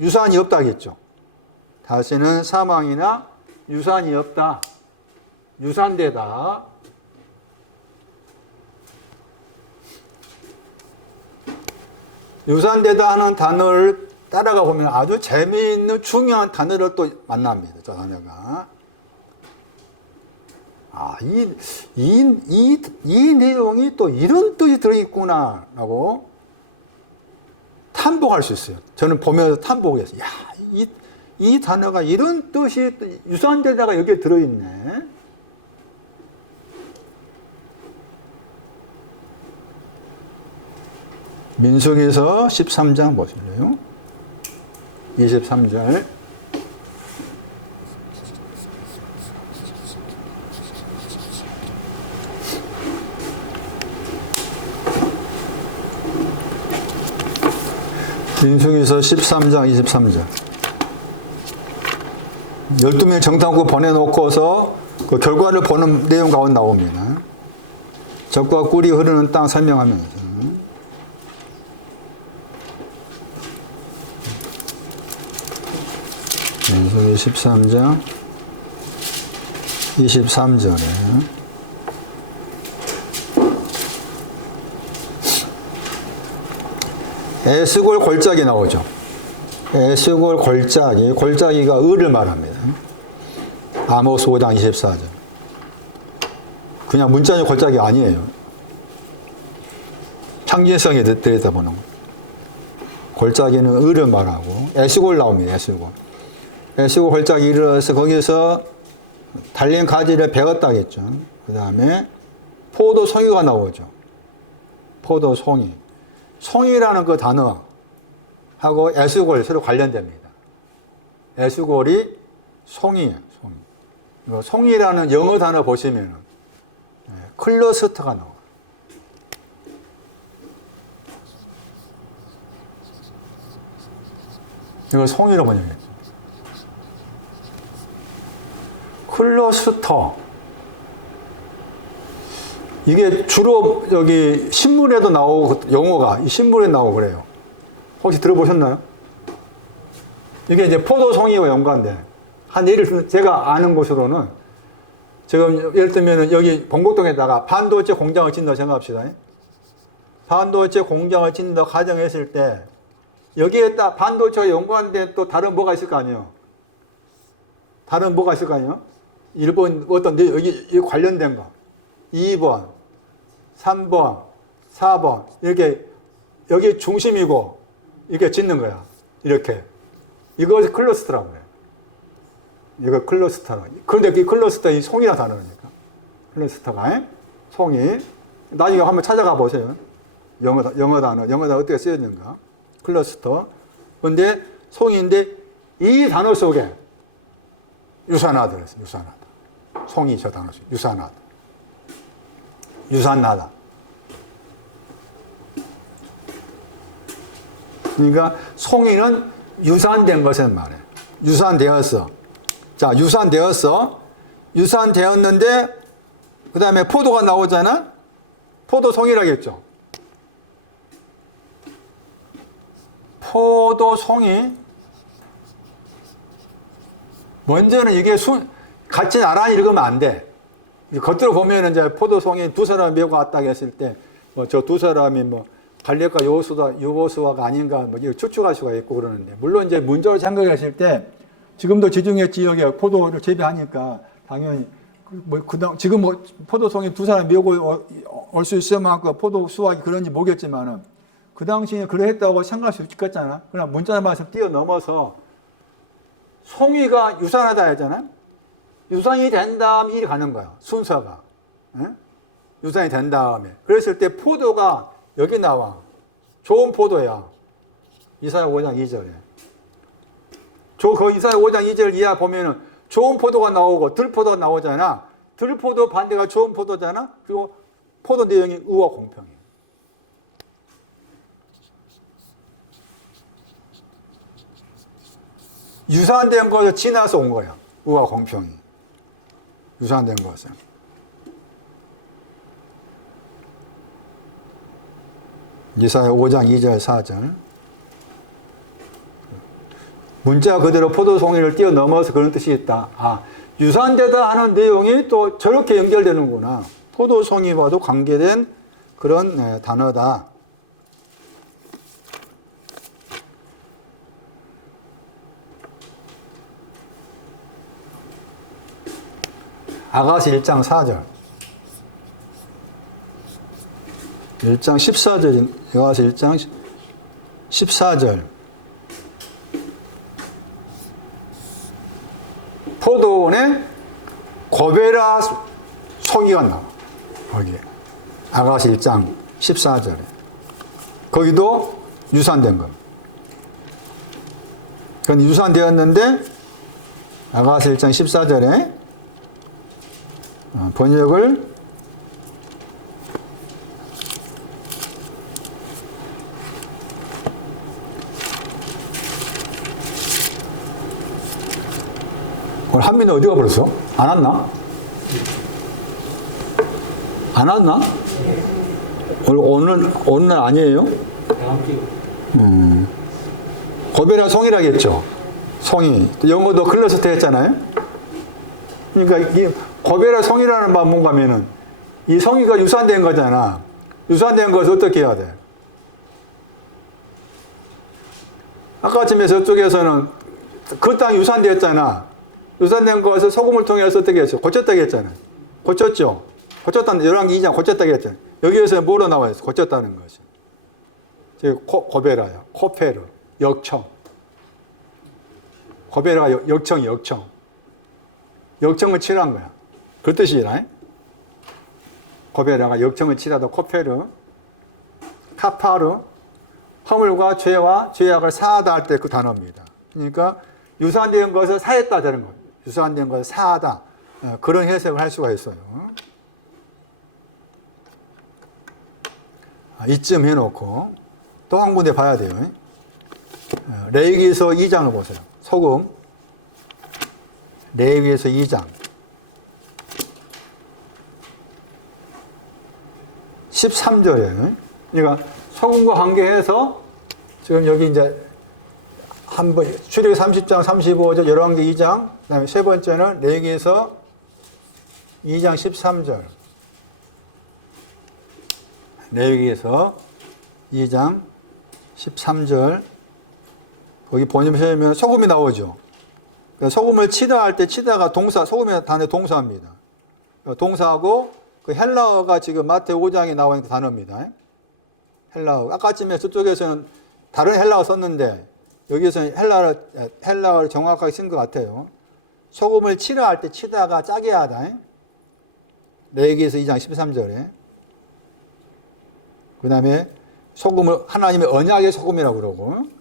유산이 없다겠죠. 다시는 사망이나 유산이 없다. 유산되다. 유산되다 하는 단어를 따라가 보면 아주 재미있는 중요한 단어를 또 만납니다. 저 단어가. 아, 이 내용이 또 이런 뜻이 들어있구나 라고 탐복할 수 있어요. 저는 보면서 탐복했어요. 야, 이 단어가 이런 뜻이 유산되다가 여기에 들어있네. 민수기서 13장 보실래요? 23절. 민수기서 13장 23절. 12명 정탐꾼 보내놓고서 그 결과를 보는 내용 가운데 나옵니다. 젖과 꿀이 흐르는 땅 설명하면서. 민수기 13장 23절에 에스골 골짜기 나오죠. 에스골 골짜기가 을을 말합니다. 아모스 5장 24절. 그냥 문자적 골짜기 아니에요. 창진성에 들여다보는 거. 골짜기는 을을 말하고 에스골 나옵니다. 에스골 골짜기 이르러서 거기서 달린 가지를 베었다겠죠. 그 다음에 포도 송이가 나오죠. 포도 송이. 송이라는 그 단어하고 에스골 서로 관련됩니다. 에스골이 송이에요. 송이. 송이라는 영어 단어 보시면 클러스터가 나와요. 이걸 송이로 번역했죠. 클러스터. 이게 주로 여기 신문에도 나오고 용어가 이 신문에 나오고 그래요. 혹시 들어보셨나요? 이게 이제 포도송이와 연관돼. 한 예를 들면 제가 아는 곳으로는 지금 예를 들면 여기 봉곡동에다가 반도체 공장을 짓는다고 생각합시다. 반도체 공장을 짓는다고 가정했을 때 여기에 딱 반도체와 연관된 또 다른 뭐가 있을 거 아니에요? 다른 뭐가 있을 거 아니에요? 일본 어떤 여기 관련된 거. 2번, 3번, 4번 이렇게 여기 중심이고 이렇게 짓는 거야. 이렇게. 이것이 클러스터라고 그래. 이거 클러스터라. 그런데 그 클러스터 이 송이라 단어니까. 클러스터가 송이. 나중에 한번 찾아가 보세요. 영어 단어 어떻게 쓰였는가. 클러스터. 근데 송이인데 이 단어 속에 유산하다 그랬어요. 유산하다. 송이 저 단어 속에 유산하다. 유산하다. 그러니까 송이는 유산된 것을 말해. 유산되었어. 자, 유산되었어. 유산되었는데 그 다음에 포도가 나오잖아. 포도송이라겠죠. 포도송이. 먼저는 이게 같이 나란히 읽으면 안 돼. 겉으로 보면 이제 포도송이 두 사람이 메고 왔다 했을 때, 저 두 사람이 갈렙과 여호수아가 아닌가, 이렇게 추측할 수가 있고 그러는데, 물론 이제 문자로 생각했을 때, 지금도 지중해 지역에 포도를 재배하니까, 당연히, 지금 포도송이 두 사람이 메고 올 수 있을 만큼 포도 수확이 그런지 모르겠지만은, 그 당시에 그러했다고 생각할 수 있겠잖아. 그러나 문자 말씀 뛰어넘어서, 송이가 유산하다 했잖아. 유산이 된 다음에 일이 가는 거야. 순서가. 응? 유산이 된 다음에. 그랬을 때 포도가 여기 나와. 좋은 포도야. 이사야 5장 2절에. 그 이사야 5장 2절 이하 보면은 좋은 포도가 나오고 들포도가 나오잖아. 들포도 반대가 좋은 포도잖아. 그리고 포도 내용이 의와 공평해. 유산된 것을 지나서 온 거야. 의와 공평이. 유산된 것은. 이사야 5장 2절 4절. 문자 그대로 포도송이를 뛰어넘어서 그런 뜻이 있다. 아, 유산되다 하는 내용이 또 저렇게 연결되는구나. 포도송이와도 관계된 그런 단어다. 아가서 1장 4절. 1장 14절. 아가서 1장 14절. 포도원에 고베라 송이가 나와. 거기에. 아가서 1장 14절에. 거기도 유산된 겁니다. 그건 유산되었는데 아가서 1장 14절에 번역을 오늘 한민은 어디가 버렸어? 안 왔나? 안 왔나? 오늘 아니에요? 고베라 송이라겠죠. 송이. 영어도 클러스터 했잖아요. 그러니까 이 고베라 송이라는 말 뭔가 하면은 이 송이가 유산된 거잖아. 유산된 것을 어떻게 해야 돼? 아까쯤에 저쪽에서는 그 땅이 유산되었잖아. 유산된 것을 소금을 통해서 어떻게 했어? 고쳤다고 했잖아. 고쳤죠? 고쳤다는 열왕기 2장 고쳤다고 했잖아. 여기에서 뭐로 나와 있어? 고쳤다는 것이. 고베라야. 코페르. 역청. 고베라가 역청. 역청을 칠한 거야. 그 뜻이라. 고베라가 역청을 칠하다 코페르, 카파르, 허물과 죄와 죄악을 사하다 할 때 그 단어입니다. 그러니까 유산된 것을 사했다 되는 거예요. 유산된 것을 사하다. 그런 해석을 할 수가 있어요. 이쯤 해놓고 또 한 군데 봐야 돼요. 레위기서 2장을 보세요. 소금. 레위기서 2장. 13절에. 그러니까 소금과 관계해서 지금 여기 이제 한번 출애굽기 30장, 35절, 열왕기 2장, 그다음에 세 번째는 레위기서 2장 13절. 레위기서 2장 13절. 거기 보시면 소금이 나오죠. 그러니까 소금을 치다 할 때 치다가 동사, 소금의 단어 동사입니다. 동사하고 그 헬라어가 지금 마태오 5장에 나와 있는 그 단어입니다. 헬라어. 아까쯤에 저쪽에서는 다른 헬라어 썼는데 여기에서는 헬라어를 정확하게 쓴 것 같아요. 소금을 치라 할 때 치다가 짜게 하다. 레위기서 2장 13절에. 그 다음에 소금을 하나님의 언약의 소금이라고 그러고.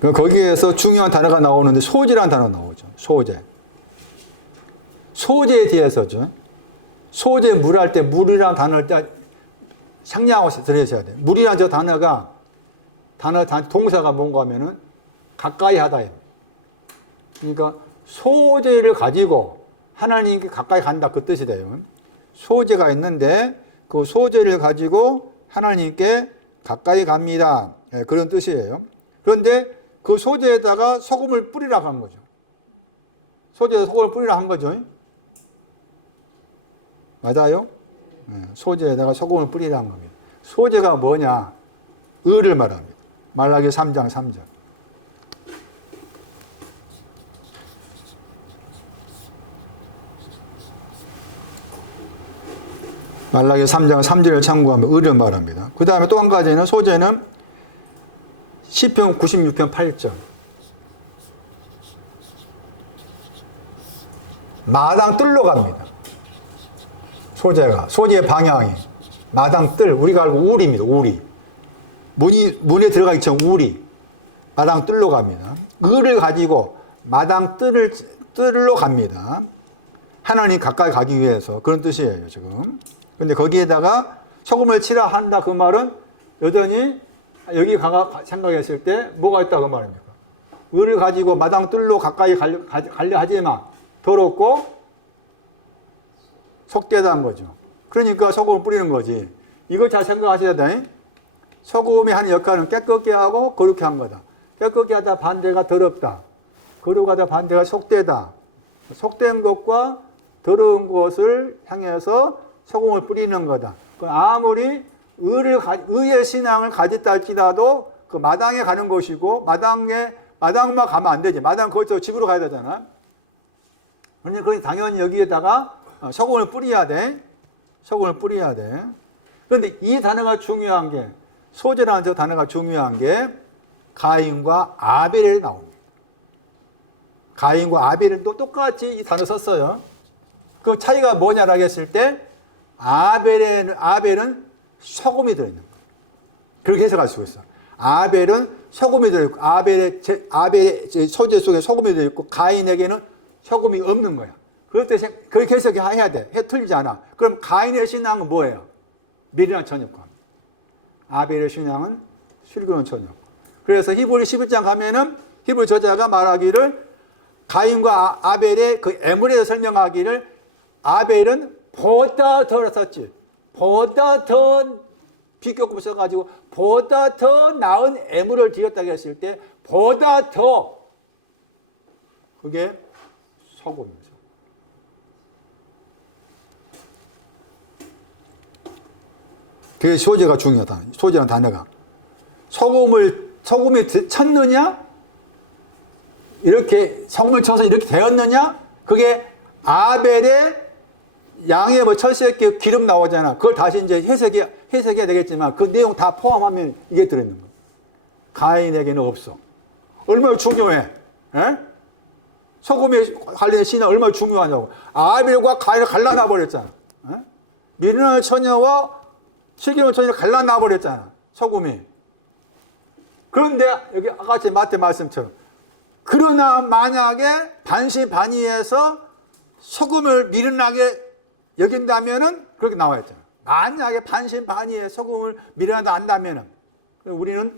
거기에서 중요한 단어가 나오는데 소재라는 단어가 나오죠. 소재. 소재에 대해서죠. 소재 물할 때 물이라는 단어를 상냥하고 들으셔야 돼요. 물이라는 저 단어가 동사가 뭔가 하면은 가까이 하다예요. 그러니까 소재를 가지고 하나님께 가까이 간다 그 뜻이 돼요. 소재가 있는데 그 소재를 가지고 하나님께 가까이 갑니다. 네, 그런 뜻이에요. 그런데 그 소재에다가 소금을 뿌리라고 한 거죠. 소재에다 소금을 뿌리라고 한 거죠. 맞아요? 네, 소재에다가 소금을 뿌리라는 겁니다. 소재가 뭐냐? 을을 말합니다. 말라기 3장 3절. 말라기 3장 3절을 참고하면 을을 말합니다. 그 다음에 또 한 가지는 소재는 시편 96편 8절. 마당 뜰로 갑니다. 소재의 방향이. 마당 뜰, 우리가 알고 우리입니다. 우리. 문에 들어가 있죠. 우리. 마당 뜰로 갑니다. 을을 가지고 마당 뜰로 갑니다. 하나님 가까이 가기 위해서. 그런 뜻이에요, 지금. 근데 거기에다가 소금을 치라 한다 그 말은 여전히 여기 생각했을 때 뭐가 있다 그 말입니까? 을을 가지고 마당 뜰로 가까이 가려 하지만 더럽고 속되다는 거죠. 그러니까 소금을 뿌리는 거지. 이거 잘 생각하셔야 돼. 소금이 하는 역할은 깨끗게 하고 거룩게 한 거다. 깨끗게 하다 반대가 더럽다. 거룩하다 반대가 속되다. 속된 것과 더러운 것을 향해서 소금을 뿌리는 거다. 아무리 의의 신앙을 가졌다 할지라도 그 마당에 가는 것이고 마당만 가면 안 되지. 마당 거기서 집으로 가야 되잖아. 그러니 당연히 여기에다가 소금을 뿌려야 돼. 소금을 뿌려야 돼. 그런데 이 단어가 중요한 게 소재라는 저 단어가 중요한 게 가인과 아벨에 나옵니다. 가인과 아벨은 또 똑같이 이 단어 썼어요. 그 차이가 뭐냐라고 했을 때 아벨은 소금이 들어있는 거예요. 그렇게 해석할 수 있어. 아벨은 소금이 들어있고 아벨의 소재 속에 소금이 들어있고 가인에게는 소금이 없는 거야. 그렇게 해석해야 돼. 틀리지 않아. 그럼 가인의 신앙은 뭐예요? 미련한 천역과. 아벨의 신앙은 슬기로운 천역. 그래서 히브리 11장 가면은 히브리 저자가 말하기를 가인과 아벨의 그 애물에서 설명하기를 아벨은 보다 더 썼지. 보다 더 비교급 써가지고 보다 더 나은 애물을 드렸다고 했을 때 보다 더 그게 소금이죠. 그게 소재가 중요하다. 소재라는 단어가. 소금이 쳤느냐? 이렇게 소금을 쳐서 이렇게 되었느냐? 그게 아벨의 양의 철새끼 기름 나오잖아. 그걸 다시 이제 해석해야 되겠지만 그 내용 다 포함하면 이게 들어있는 거야. 가인에게는 없어. 얼마나 중요해? 에? 소금에 관련된 신앙 얼마나 중요하냐고. 아벨과 가인을 갈라놔 버렸잖아. 미련한 처녀와 슬기로운 처녀를 갈라놔 버렸잖아. 소금이. 그런데 여기 아까 같이 마태 말씀처럼 그러나 만약에 반신반의해서 소금을 미련하게 여긴다면은 그렇게 나와 있잖아. 만약에 반신반의에 소금을 미련하다 한다면은 우리는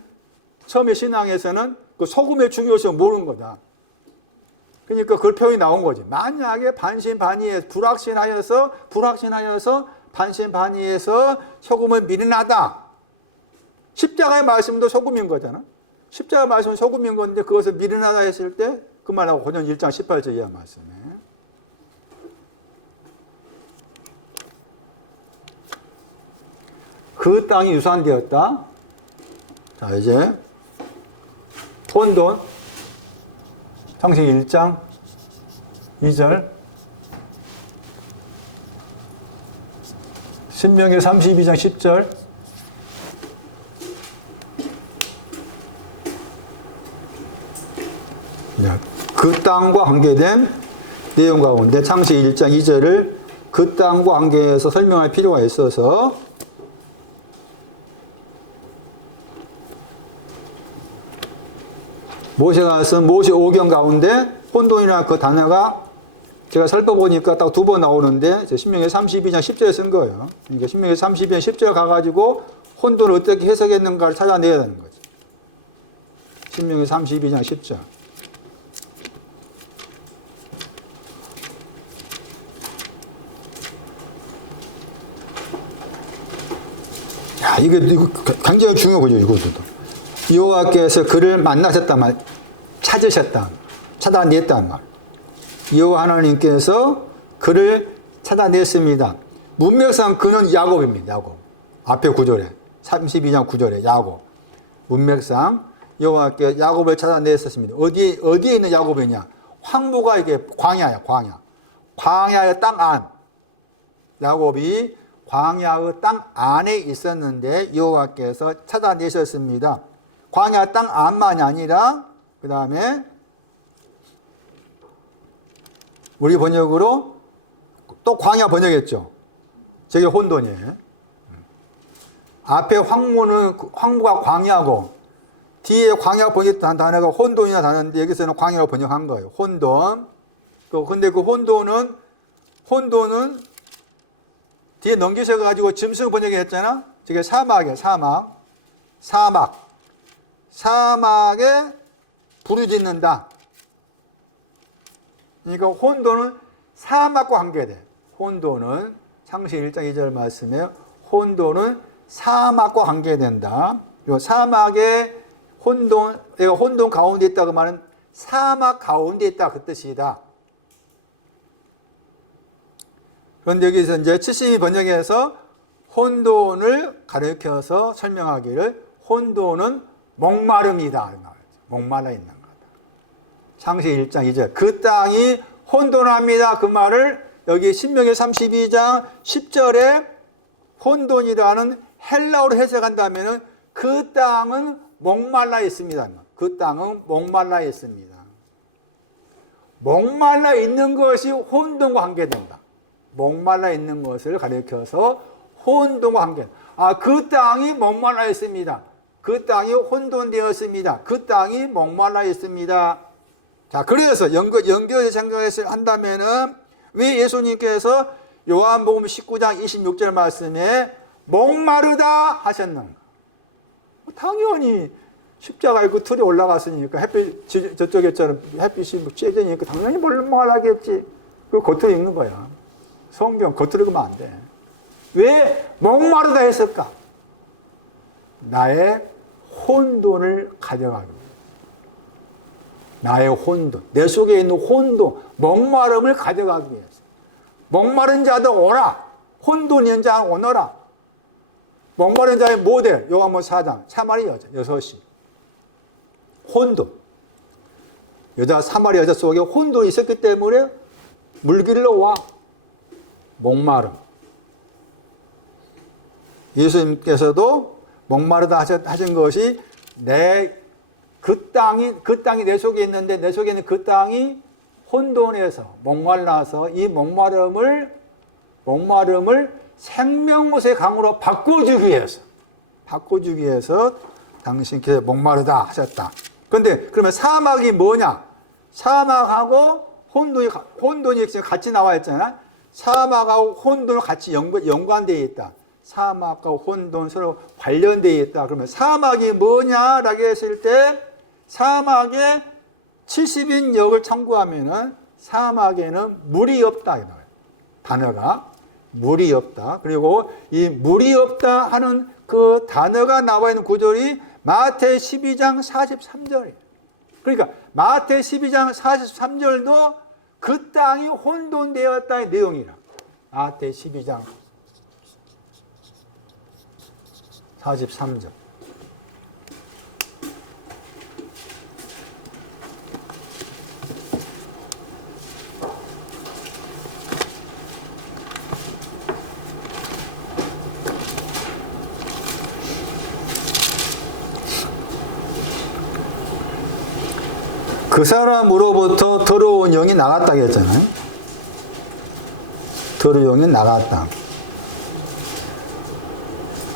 처음에 신앙에서는 그 소금의 중요성을 모르는 거다. 그러니까 그 표현이 나온 거지. 만약에 반신반의에 불확신하여서 반신반의해서 소금을 미련하다. 십자가의 말씀도 소금인 거잖아. 십자가 말씀은 소금인 건데 그것을 미련하다 했을 때 그 말하고 고전 1장 18절 이하 말씀에 그 땅이 유산되었다. 자, 이제 혼돈 창세기 1장 2절 신명기 32장 10절 그 땅과 관계된 내용 가운데 창세기 1장 2절을 그 땅과 관계해서 설명할 필요가 있어서 모세가 쓴 모세 오경 가운데 혼돈이라는 그 단어가 제가 살펴보니까 딱 2번 나오는데 신명기 32장 10절에 쓴 거예요. 그러니까 신명기 32장 10절 가가지고 혼돈을 어떻게 해석했는가를 찾아내야 되는 거죠. 신명기 32장 10절. 야, 이거 굉장히 중요하죠, 이것도. 여호와께서 그를 만나셨단 말, 찾으셨다, 찾아냈단 말. 여호와 하나님께서 그를 찾아냈습니다. 문맥상 그는 야곱입니다. 야곱. 앞에 9절에 32장 9절에 야곱. 문맥상 여호와께 야곱을 찾아냈었습니다. 어디에 있는 야곱이냐? 황무가 이게 광야야, 광야. 광야의 땅 안. 야곱이 광야의 땅 안에 있었는데 여호와께서 찾아내셨습니다. 광야 땅 안만이 아니라 그 다음에 우리 번역으로 또 광야 번역했죠. 저게 혼돈이에요. 앞에 황무가 광야고 뒤에 광야 번역한 단어가 혼돈이나 다른데 여기서는 광야로 번역한 거예요. 혼돈. 근데 그 혼돈은 뒤에 넘기셔가지고 짐승 번역했잖아. 저게 사막이에요. 사막에 부르짖는다. 그러니까 혼돈은 사막과 관계돼. 혼돈은 창세기 1장 2절 말씀에 혼돈은 사막과 관계된다. 요 사막에 혼돈 가운데 있다고 말은 사막 가운데 있다 그 뜻이다. 그런데 여기서 이제 72 번역에서 혼돈을 가르쳐서 설명하기를 혼돈은 목마름이다. 목말라 있는 거다. 창세기 1장 2절. 그 땅이 혼돈합니다. 그 말을 여기 신명기 32장 10절에 혼돈이라는 헬라어로 해석한다면 그 땅은 목말라 있습니다. 그 땅은 목말라 있습니다. 목말라 있는 것이 혼돈과 관계된다. 목말라 있는 것을 가리켜서 혼돈과 관계. 그 땅이 목말라 있습니다. 그 땅이 혼돈되었습니다. 그 땅이 목말라 있습니다. 자, 그래서 연결해서 생각을 한다면은 왜 예수님께서 요한복음 19장 26절 말씀에 목마르다 하셨는가? 당연히 십자가에 그 틀에 올라갔으니까 햇빛 저쪽에처럼 햇빛이 쬐지니까 당연히 목말라겠지. 그 겉으로 읽는 거야. 성경 겉으로 읽으면 안 돼. 왜 목마르다 했을까? 나의 혼돈을 가져가기 위해. 나의 혼돈, 내 속에 있는 혼돈, 목마름을 가져가기 위해서. 목마른 자도 오라. 혼돈 있는 자 오너라. 목마른 자의 모델, 요한복음 4장, 사마리 여자, 6시. 혼돈. 사마리 여자 속에 혼돈이 있었기 때문에 물길로 와. 목마름. 예수님께서도 목마르다 하신 것이 그 땅이 내 속에 있는데 내 속에 있는 그 땅이 혼돈해서 목말라서 이 목마름을 생명옷의 강으로 바꿔주기 위해서 당신께서 목마르다 하셨다. 그런데 그러면 사막이 뭐냐? 사막하고 혼돈이 같이 나와 있잖아. 사막하고 혼돈은 같이 연관되어 있다. 사막과 혼돈 서로 관련되어 있다. 그러면 사막이 뭐냐라고 했을 때 사막에 70인 역을 참고하면은 사막에는 물이 없다. 단어가 물이 없다. 그리고 이 물이 없다 하는 그 단어가 나와 있는 구절이 마태 12장 43절이에요. 그러니까 마태 12장 43절도 그 땅이 혼돈되었다의 내용이라. 마태 12장 43절. 그 사람으로부터 더러운 영이 나갔다고 했잖아요. 도로용이 나갔다.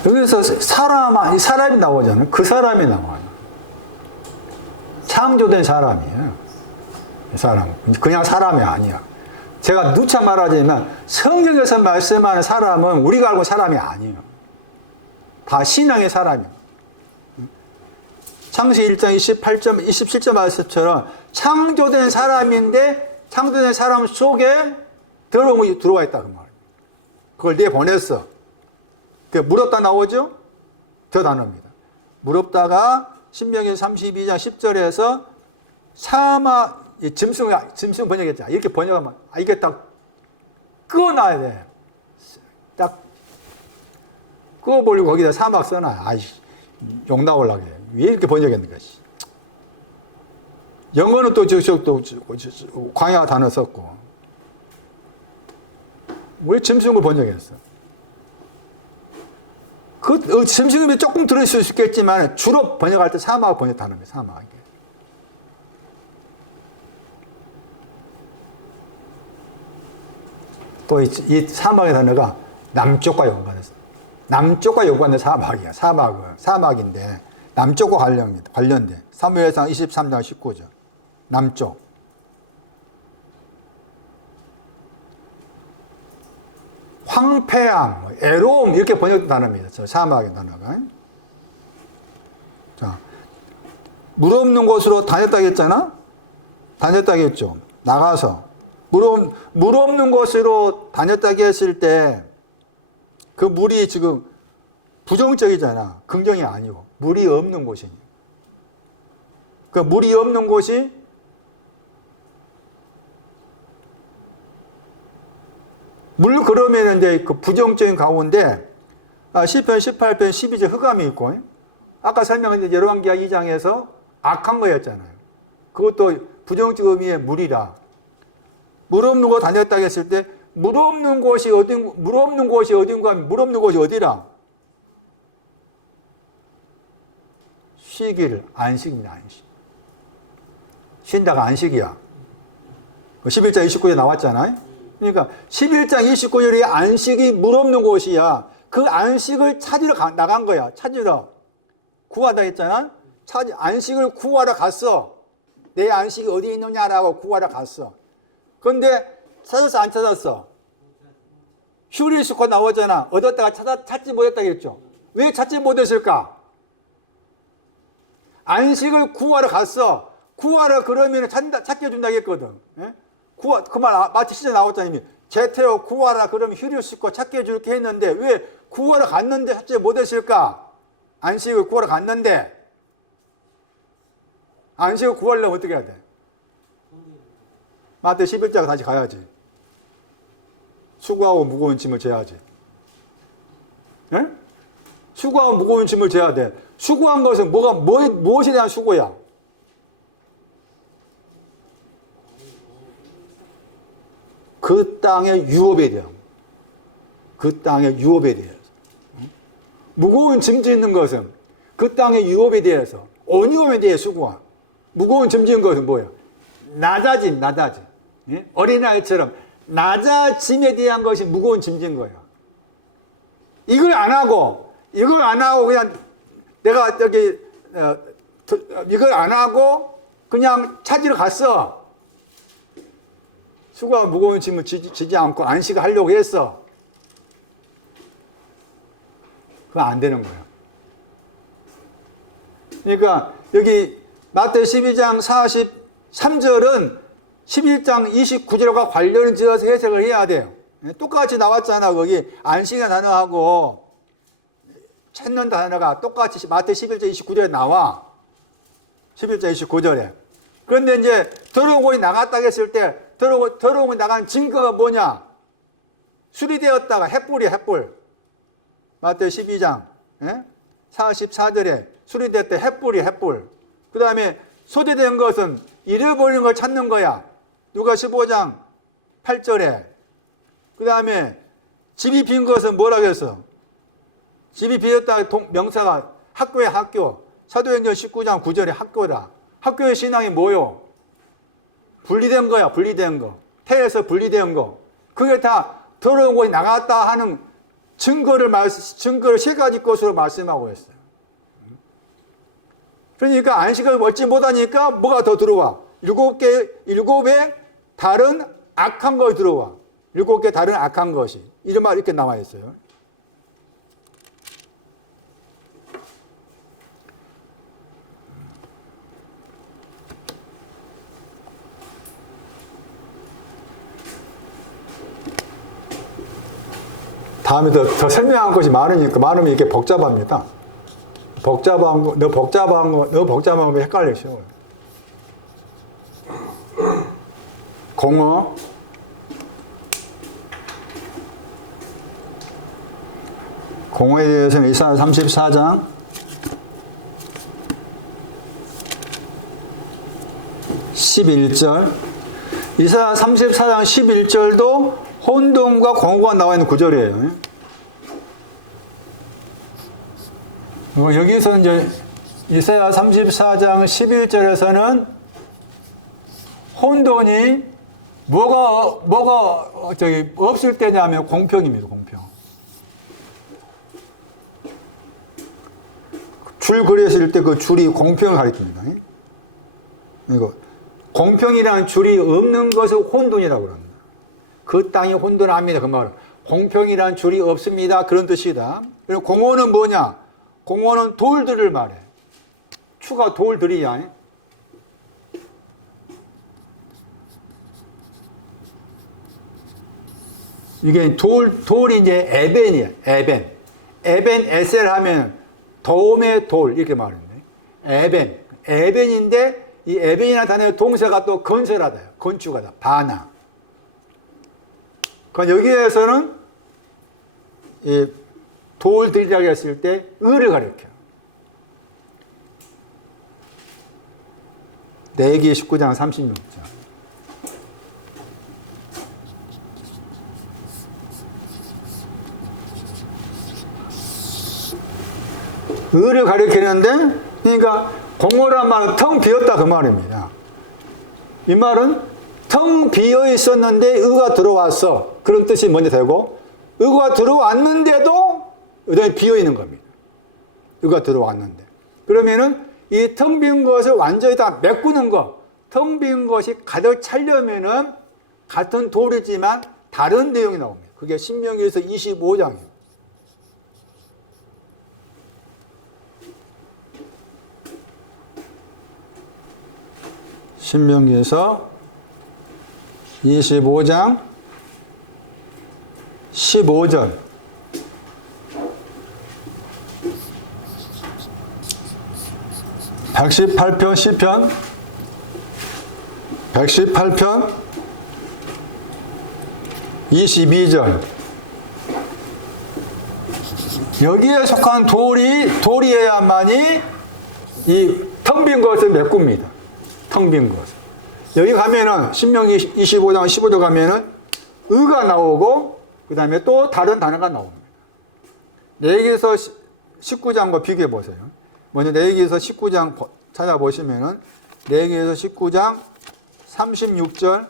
여기서 사람이 나오잖아요. 그 사람이 나와요. 창조된 사람이에요. 이 사람. 그냥 사람이 아니야. 제가 누차 말하자면 성경에서 말씀하는 사람은 우리가 알고 사람이 아니에요. 다 신앙의 사람이에요. 창세기 1장 27절 말씀처럼 창조된 사람인데 창조된 사람 속에 들어와 있다 그 말이에요. 그걸 내보냈어. 물었다 나오죠? 더 단어입니다. 물었다가 신명기 32장 10절에서 사막 짐승 번역했잖아. 이렇게 번역하면 이게 딱 끄어놔야 돼. 딱 끄어버리고 거기다 사막 써놔. 욕 나오려고 해. 왜 이렇게 번역했는가? 영어는 또 광야 단어 썼고 왜 짐승을 번역했어? 그 짐승이 조금 들어있을 수 있겠지만 주로 번역할 때 사막 번역 단어입니다. 사막. 또 이 사막의 단어가 남쪽과 연관해서 남쪽과 연관된 사막이야. 사막인데 남쪽과 관련돼. 사무엘상 23장 19절. 남쪽. 황폐함, 애로움 이렇게 번역된 단어입니다. 저 사막의 단어가. 자, 물 없는 곳으로 다녔다고 했잖아? 다녔다고 했죠. 나가서. 물 없는 곳으로 다녔다고 했을 때 그 물이 지금 부정적이잖아. 긍정이 아니고. 물이 없는 곳이니. 그 물이 없는 곳이 물 그러면 이제 그 부정적인 가운데 시편 18편 12절 흑암이 있고 아까 설명한 열왕기하 2장에서 악한 거였잖아요. 그것도 부정적 의미의 물이라. 물 없는 곳 다녔다고 했을 때 물 없는 곳이 어딘가 물 없는 곳이 어디라? 쉬기를 안식입니다. 안식. 쉰다가 안식이야. 11장 29절에 나왔잖아요. 그러니까 11장 29절이 안식이 물 없는 곳이야. 그 안식을 찾으러 나간 거야. 찾으러. 구하다 했잖아. 안식을 구하러 갔어. 내 안식이 어디 있느냐라고 구하러 갔어. 그런데 찾았어 안 찾았어? 휴리스코 나오잖아. 얻었다가 찾지 못했다고 했죠. 왜 찾지 못했을까? 안식을 구하러 갔어. 구하러 그러면 찾게 해준다고 했거든. 예? 그 말 마치 시제 나왔잖아요. 제테오 구하라 그러면 휴리스코 찾게 해줄게 했는데 왜 구하러 갔는데 찾지 못했을까? 안식을 구하러 갔는데 안식을 구하려면 어떻게 해야 돼? 마태 11장 다시 가야지. 수고하고 무거운 짐을 져야지. 예? 수고하고 무거운 짐을 져야 돼. 수고한 것은 무엇에 대한 수고야? 그 땅의 유업에 대한. 그 땅의 유업에 대해서. 무거운 짐 짓는 것은 그 땅의 유업에 대해서, 어려움에 대해 수고한. 무거운 짐 짓는 것은 뭐예요? 낮아짐. 예? 어린아이처럼 낮아짐에 대한 것이 무거운 짐 짓는 거예요. 이걸 안 하고 그냥 내가 이걸 안 하고 그냥 찾으러 갔어. 수고하고 무거운 짐을 지지 않고 안식을 하려고 했어. 그거 안 되는 거예요. 그러니까 여기 마태 12장 43절은 11장 29절과 관련을 지어서 해석을 해야 돼요. 똑같이 나왔잖아. 거기 안식의 단어하고 찾는 단어가 똑같이 마태 11장 29절에 나와. 11장 29절에. 그런데 이제 더러운 곳이 나갔다고 했을 때 더러운 곳이 나간 증거가 뭐냐? 수리되었다가 횃불이야, 횃불. 마태 12장 44절에 수리됐다 횃불이야, 횃불. 그 다음에 소재된 것은 잃어버린 걸 찾는 거야. 누가 15장 8절에. 그 다음에 집이 빈 것은 뭐라고 했어? 집이 비었다 명사가 학교야, 학교. 사도행전 19장 9절에 학교다. 학교의 신앙이 뭐요? 분리된 거야, 분리된 거. 태에서 분리된 거. 그게 다 들어온 것이 나갔다 하는 증거를 세 가지 것으로 말씀하고 있어요. 그러니까 안식을 얻지 못하니까 뭐가 더 들어와? 일곱의 다른 악한 것이 들어와. 7개 다른 악한 것이. 이런 말 이렇게 나와 있어요. 다음에 더 설명한 것이 많으면 이게 복잡합니다. 너무 복잡한 거 헷갈리죠. 공어, 공어에 대해서는 이사야 34장 11절, 이사야 34장 11절도 혼돈과 공허가 나와 있는 구절이에요. 여기서 이제 이사야 34장 11절에서는 혼돈이 뭐가 없을 때냐면 공평입니다. 공평. 줄 그렸을 때 그 줄이 공평을 가리킵니다. 이거 공평이라는 줄이 없는 것을 혼돈이라고 합니다. 그 땅이 혼돈합니다. 그 말은 공평이라는 줄이 없습니다. 그런 뜻이다. 그리고 공허는 뭐냐? 공허는 돌들을 말해. 추가 돌들이야. 이게 돌이 이제 에벤이야. 에벤 에셀 하면 도움의 돌 이렇게 말하는데 에벤인데 이 에벤이라는 단어의 동사가 또 건설하다, 건축하다, 바나. 그러니까 여기에서는 이 돌들이라고 했을 때 을을 가리켜. 레위기 19장 36절. 을을 가리키는데, 그러니까 공허란 말은 텅 비었다 그 말입니다. 이 말은 텅 비어 있었는데 의가 들어왔어. 그런 뜻이 먼저 되고, 의가 들어왔는데도 여전히 비어 있는 겁니다. 의가 들어왔는데. 그러면은 이 텅 빈 것을 완전히 다 메꾸는 것, 텅 빈 것이 가득 차려면은 같은 돌이지만 다른 내용이 나옵니다. 그게 신명기에서 25장이에요. 신명기에서 25장 15절. (118편) 시편 118편 22절. 여기에 속한 돌이어야만이 이 텅 빈 것을 메꿉니다. 텅 빈 것. 여기 가면은 신명기 25장 15절 가면은 의가 나오고 그 다음에 또 다른 단어가 나옵니다. 레위기서 19장과 비교해 보세요. 먼저 레위기서 19장 찾아보시면은 레위기서 19장 36절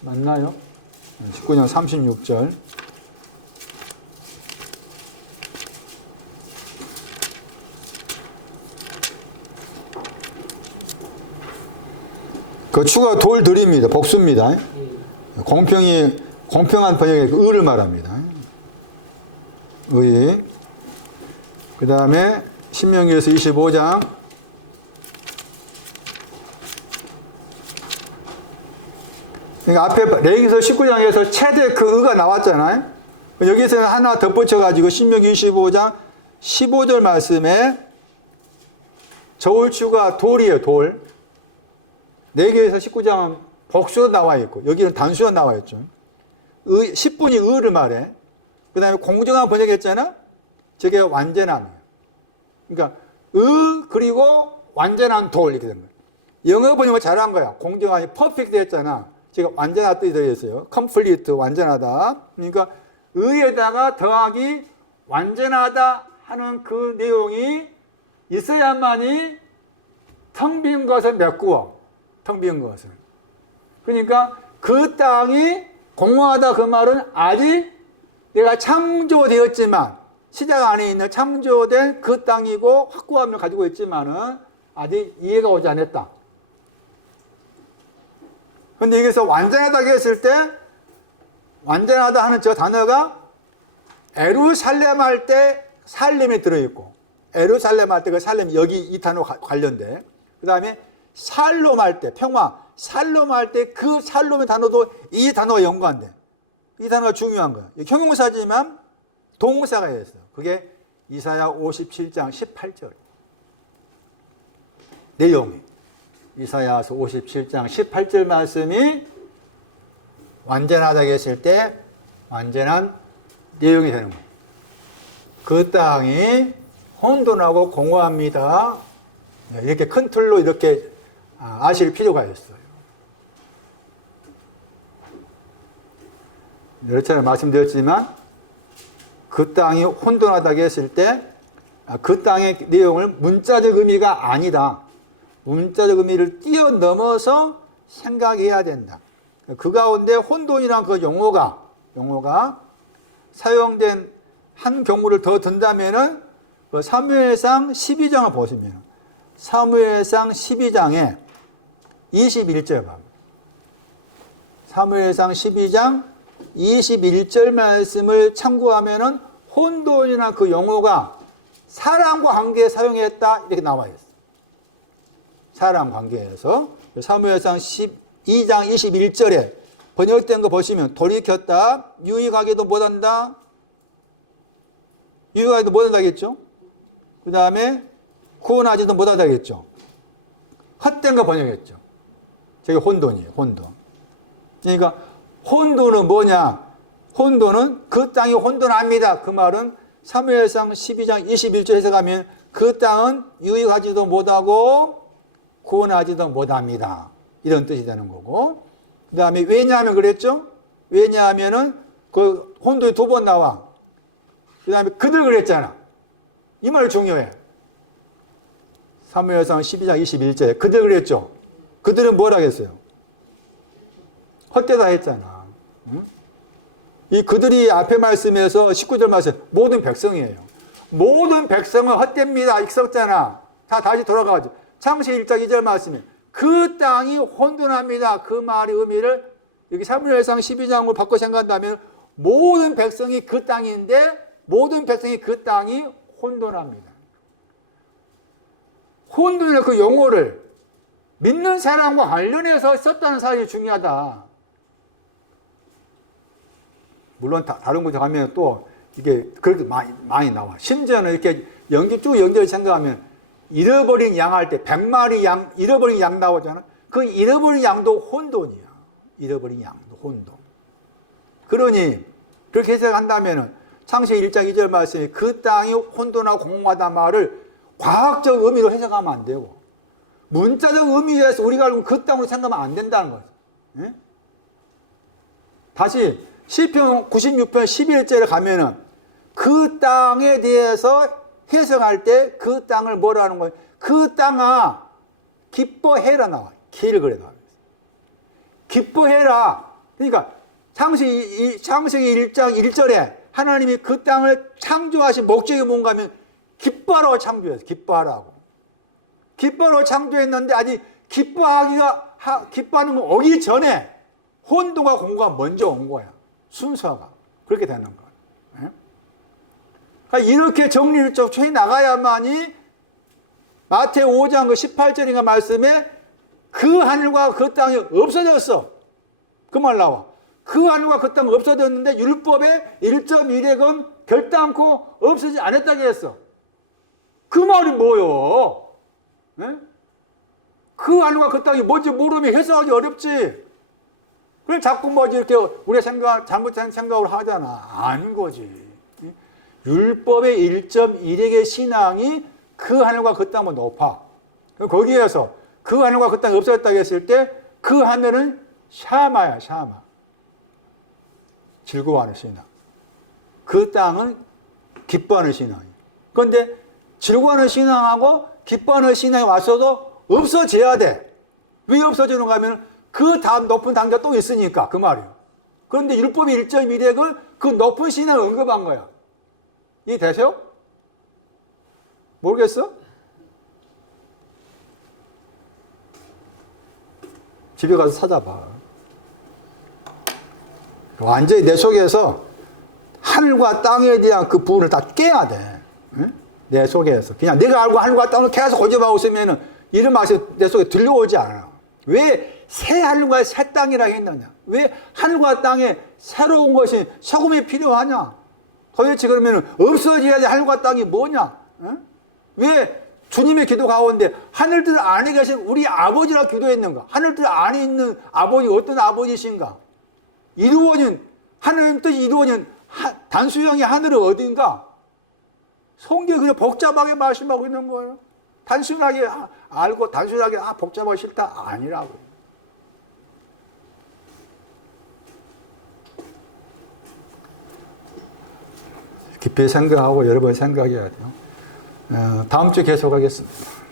맞나요? 19장 36절. 그 추가 돌들입니다. 복수입니다. 공평한 번역의 그 의를 말합니다. 의. 그 다음에 신명기에서 25장 그러니까 앞에 레위기서 19장에서 최대 그 의가 나왔잖아요. 여기서는 하나 덧붙여가지고 신명기 25장 15절 말씀에 저울추가 돌이에요. 돌. 레위기에서 19장은 복수로 나와 있고 여기는 단수로 나와 있죠. 10분이 의를 말해. 그 다음에 공정한 번역했잖아. 저게 완전함이에요. 그러니까 그리고 완전한 돌 이렇게 된 거예요. 영어 번역을 잘한 거야. 공정하니 퍼펙트 했잖아. 제가 완전한 뜻이 되어있어요. complete, 완전하다. 그러니까 의에다가 더하기 완전하다 하는 그 내용이 있어야만이 텅 빈 것을 메꾸어. 텅 빈 것을. 그러니까 그 땅이 공허하다 그 말은 아직 내가 창조되었지만 시작 안에 있는 창조된 그 땅이고 확고함을 가지고 있지만은 아직 이해가 오지 않았다. 근데 여기서 완전하다고 했을 때 완전하다 하는 저 단어가 에루살렘 할 때 살렘이 들어있고 에루살렘 할 때 그 살렘이 여기 이 단어 관련돼. 그 다음에 살롬 할 때 평화 살롬 할 때 그 살롬의 단어도 이 단어가 연관돼. 이 단어가 중요한 거야. 형용사지만 동사가 있어요. 그게 이사야 57장 18절 내용이 이사야서 57장 18절 말씀이 완전하다고 했을 때 완전한 내용이 되는 거예요. 그 땅이 혼돈하고 공허합니다. 이렇게 큰 틀로 이렇게 아실 필요가 있어요. 여러 차례 말씀드렸지만 그 땅이 혼돈하다고 했을 때 그 땅의 내용을 문자적 의미가 아니다. 문자적 의미를 뛰어넘어서 생각해야 된다. 그 가운데 혼돈이란 그 용어가 사용된 한 경우를 더 든다면은 그 사무엘상 12장을 보시면 사무엘상 12장에 21절 봐. 사무엘상 12장 21절 말씀을 참고하면은 혼돈이나 그 용어가 사람과 관계에 사용했다 이렇게 나와 있어. 사람 관계에서 사무엘상 12장 21절에 번역된 거 보시면 돌이켰다, 유익하게도 못한다, 유익하게도 못한다겠죠. 그 다음에 구원하지도 못하다겠죠. 헛된 거 번역했죠. 저게 혼돈이에요. 혼돈. 그러니까 혼돈은 뭐냐? 혼돈은 그 땅이 혼돈합니다. 그 말은 사무엘상 12장 21절 해석하면 그 땅은 유익하지도 못하고 구원하지도 못합니다. 이런 뜻이 되는 거고. 그 다음에 왜냐하면 그랬죠? 왜냐하면은 그 혼돈이 두 번 나와. 그 다음에 그들 그랬잖아. 이 말이 중요해. 사무엘상 12장 21절에 그들 그랬죠? 그들은 뭐라 했어요? 헛되다 했잖아. 응? 이 그들이 앞에 말씀에서 19절 말씀 모든 백성이에요. 모든 백성은 헛됩니다. 익었잖아. 자, 다시 돌아가죠. 창세기 1장 2절 말씀에 그 땅이 혼돈합니다. 그 말의 의미를 여기 사무엘상 12장으로 바꿔 생각한다면 모든 백성이 그 땅인데 모든 백성이 그 땅이 혼돈합니다. 혼돈의 그 용어를 믿는 사람과 관련해서 썼다는 사실이 중요하다. 물론 다른 곳에 가면 또 이게 그렇게 많이 나와. 심지어는 이렇게 쭉 연결 생각하면 잃어버린 양 할 때 100마리 양, 잃어버린 양 나오잖아. 그 잃어버린 양도 혼돈이야. 잃어버린 양도 혼돈. 그러니 그렇게 해석한다면 창세기 1장 2절 말씀에 그 땅이 혼돈하고 공허하다 말을 과학적 의미로 해석하면 안 되고 문자적 의미에서 우리가 알고 그 땅으로 생각하면 안 된다는 거죠. 예? 다시 시편 96편 11절에 가면은 그 땅에 대해서 해석할 때 그 땅을 뭐라 하는 거예요? 그 땅아 기뻐해라 나와. 기를 그래 나와. 기뻐해라. 그러니까 창세기 1장 1절에 하나님이 그 땅을 창조하신 목적이 뭔가 하면 기뻐하라고 창조했어요. 기뻐하라고. 기뻐하라고 창조했는데 아직 기뻐하는 거 오기 전에 혼돈과 공고가 먼저 온 거야. 순서가. 그렇게 되는 거야. 그러니까 이렇게 정리를 쭉 해 나가야만이 마태오 5장 그 18절인가 말씀에 그 하늘과 그 땅이 없어졌어. 그 말 나와. 그 하늘과 그 땅이 없어졌는데 율법의 1.1핵은 결단코 없어지지 않았다고 했어. 그 말이 뭐요? 네? 그 하늘과 그 땅이 뭔지 모르면 해석하기 어렵지. 그럼 자꾸 뭐지 이렇게 우리가 잘못된 생각을 하잖아. 아닌 거지. 율법의 1.1핵의 신앙이 그 하늘과 그 땅보다 높아. 거기에서 그 하늘과 그 땅이 없어졌다고 했을 때 그 하늘은 샤마야, 샤마. 즐거워하는 신앙. 그 땅은 기뻐하는 신앙이에요. 그런데 즐거워하는 신앙하고 기뻐하는 신앙이 왔어도 없어져야 돼. 왜 없어지는가 하면 그 다음 높은 단계가 또 있으니까 그 말이에요. 그런데 율법의 1.1핵을 그 높은 신앙을 언급한 거야. 이해되세요? 모르겠어? 집에 가서 찾아봐. 완전히 내 속에서 하늘과 땅에 대한 그 부분을 다 깨야 돼. 응? 내 속에서. 그냥 내가 알고 하늘과 땅을 계속 고집하고 있으면 이런 맛이 내 속에 들려오지 않아. 왜 새 하늘과 새 땅이라고 했느냐? 왜 하늘과 땅에 새로운 것이 소금이 필요하냐? 도대체 그러면 없어져야지 하늘과 땅이 뭐냐? 응? 왜 주님의 기도 가운데 하늘들 안에 계신 우리 아버지라 기도했는가? 하늘들 안에 있는 아버지 어떤 아버지신가? 이루어진 하나님 뜻이 이루어진 단수형의 하늘은 어딘가? 성경이 그냥 복잡하게 말씀하고 있는 거예요. 단순하게 알고 단순하게 복잡하기 싫다 아니라고. 깊이 생각하고 여러 번 생각해야 돼요. 다음 주에 계속하겠습니다.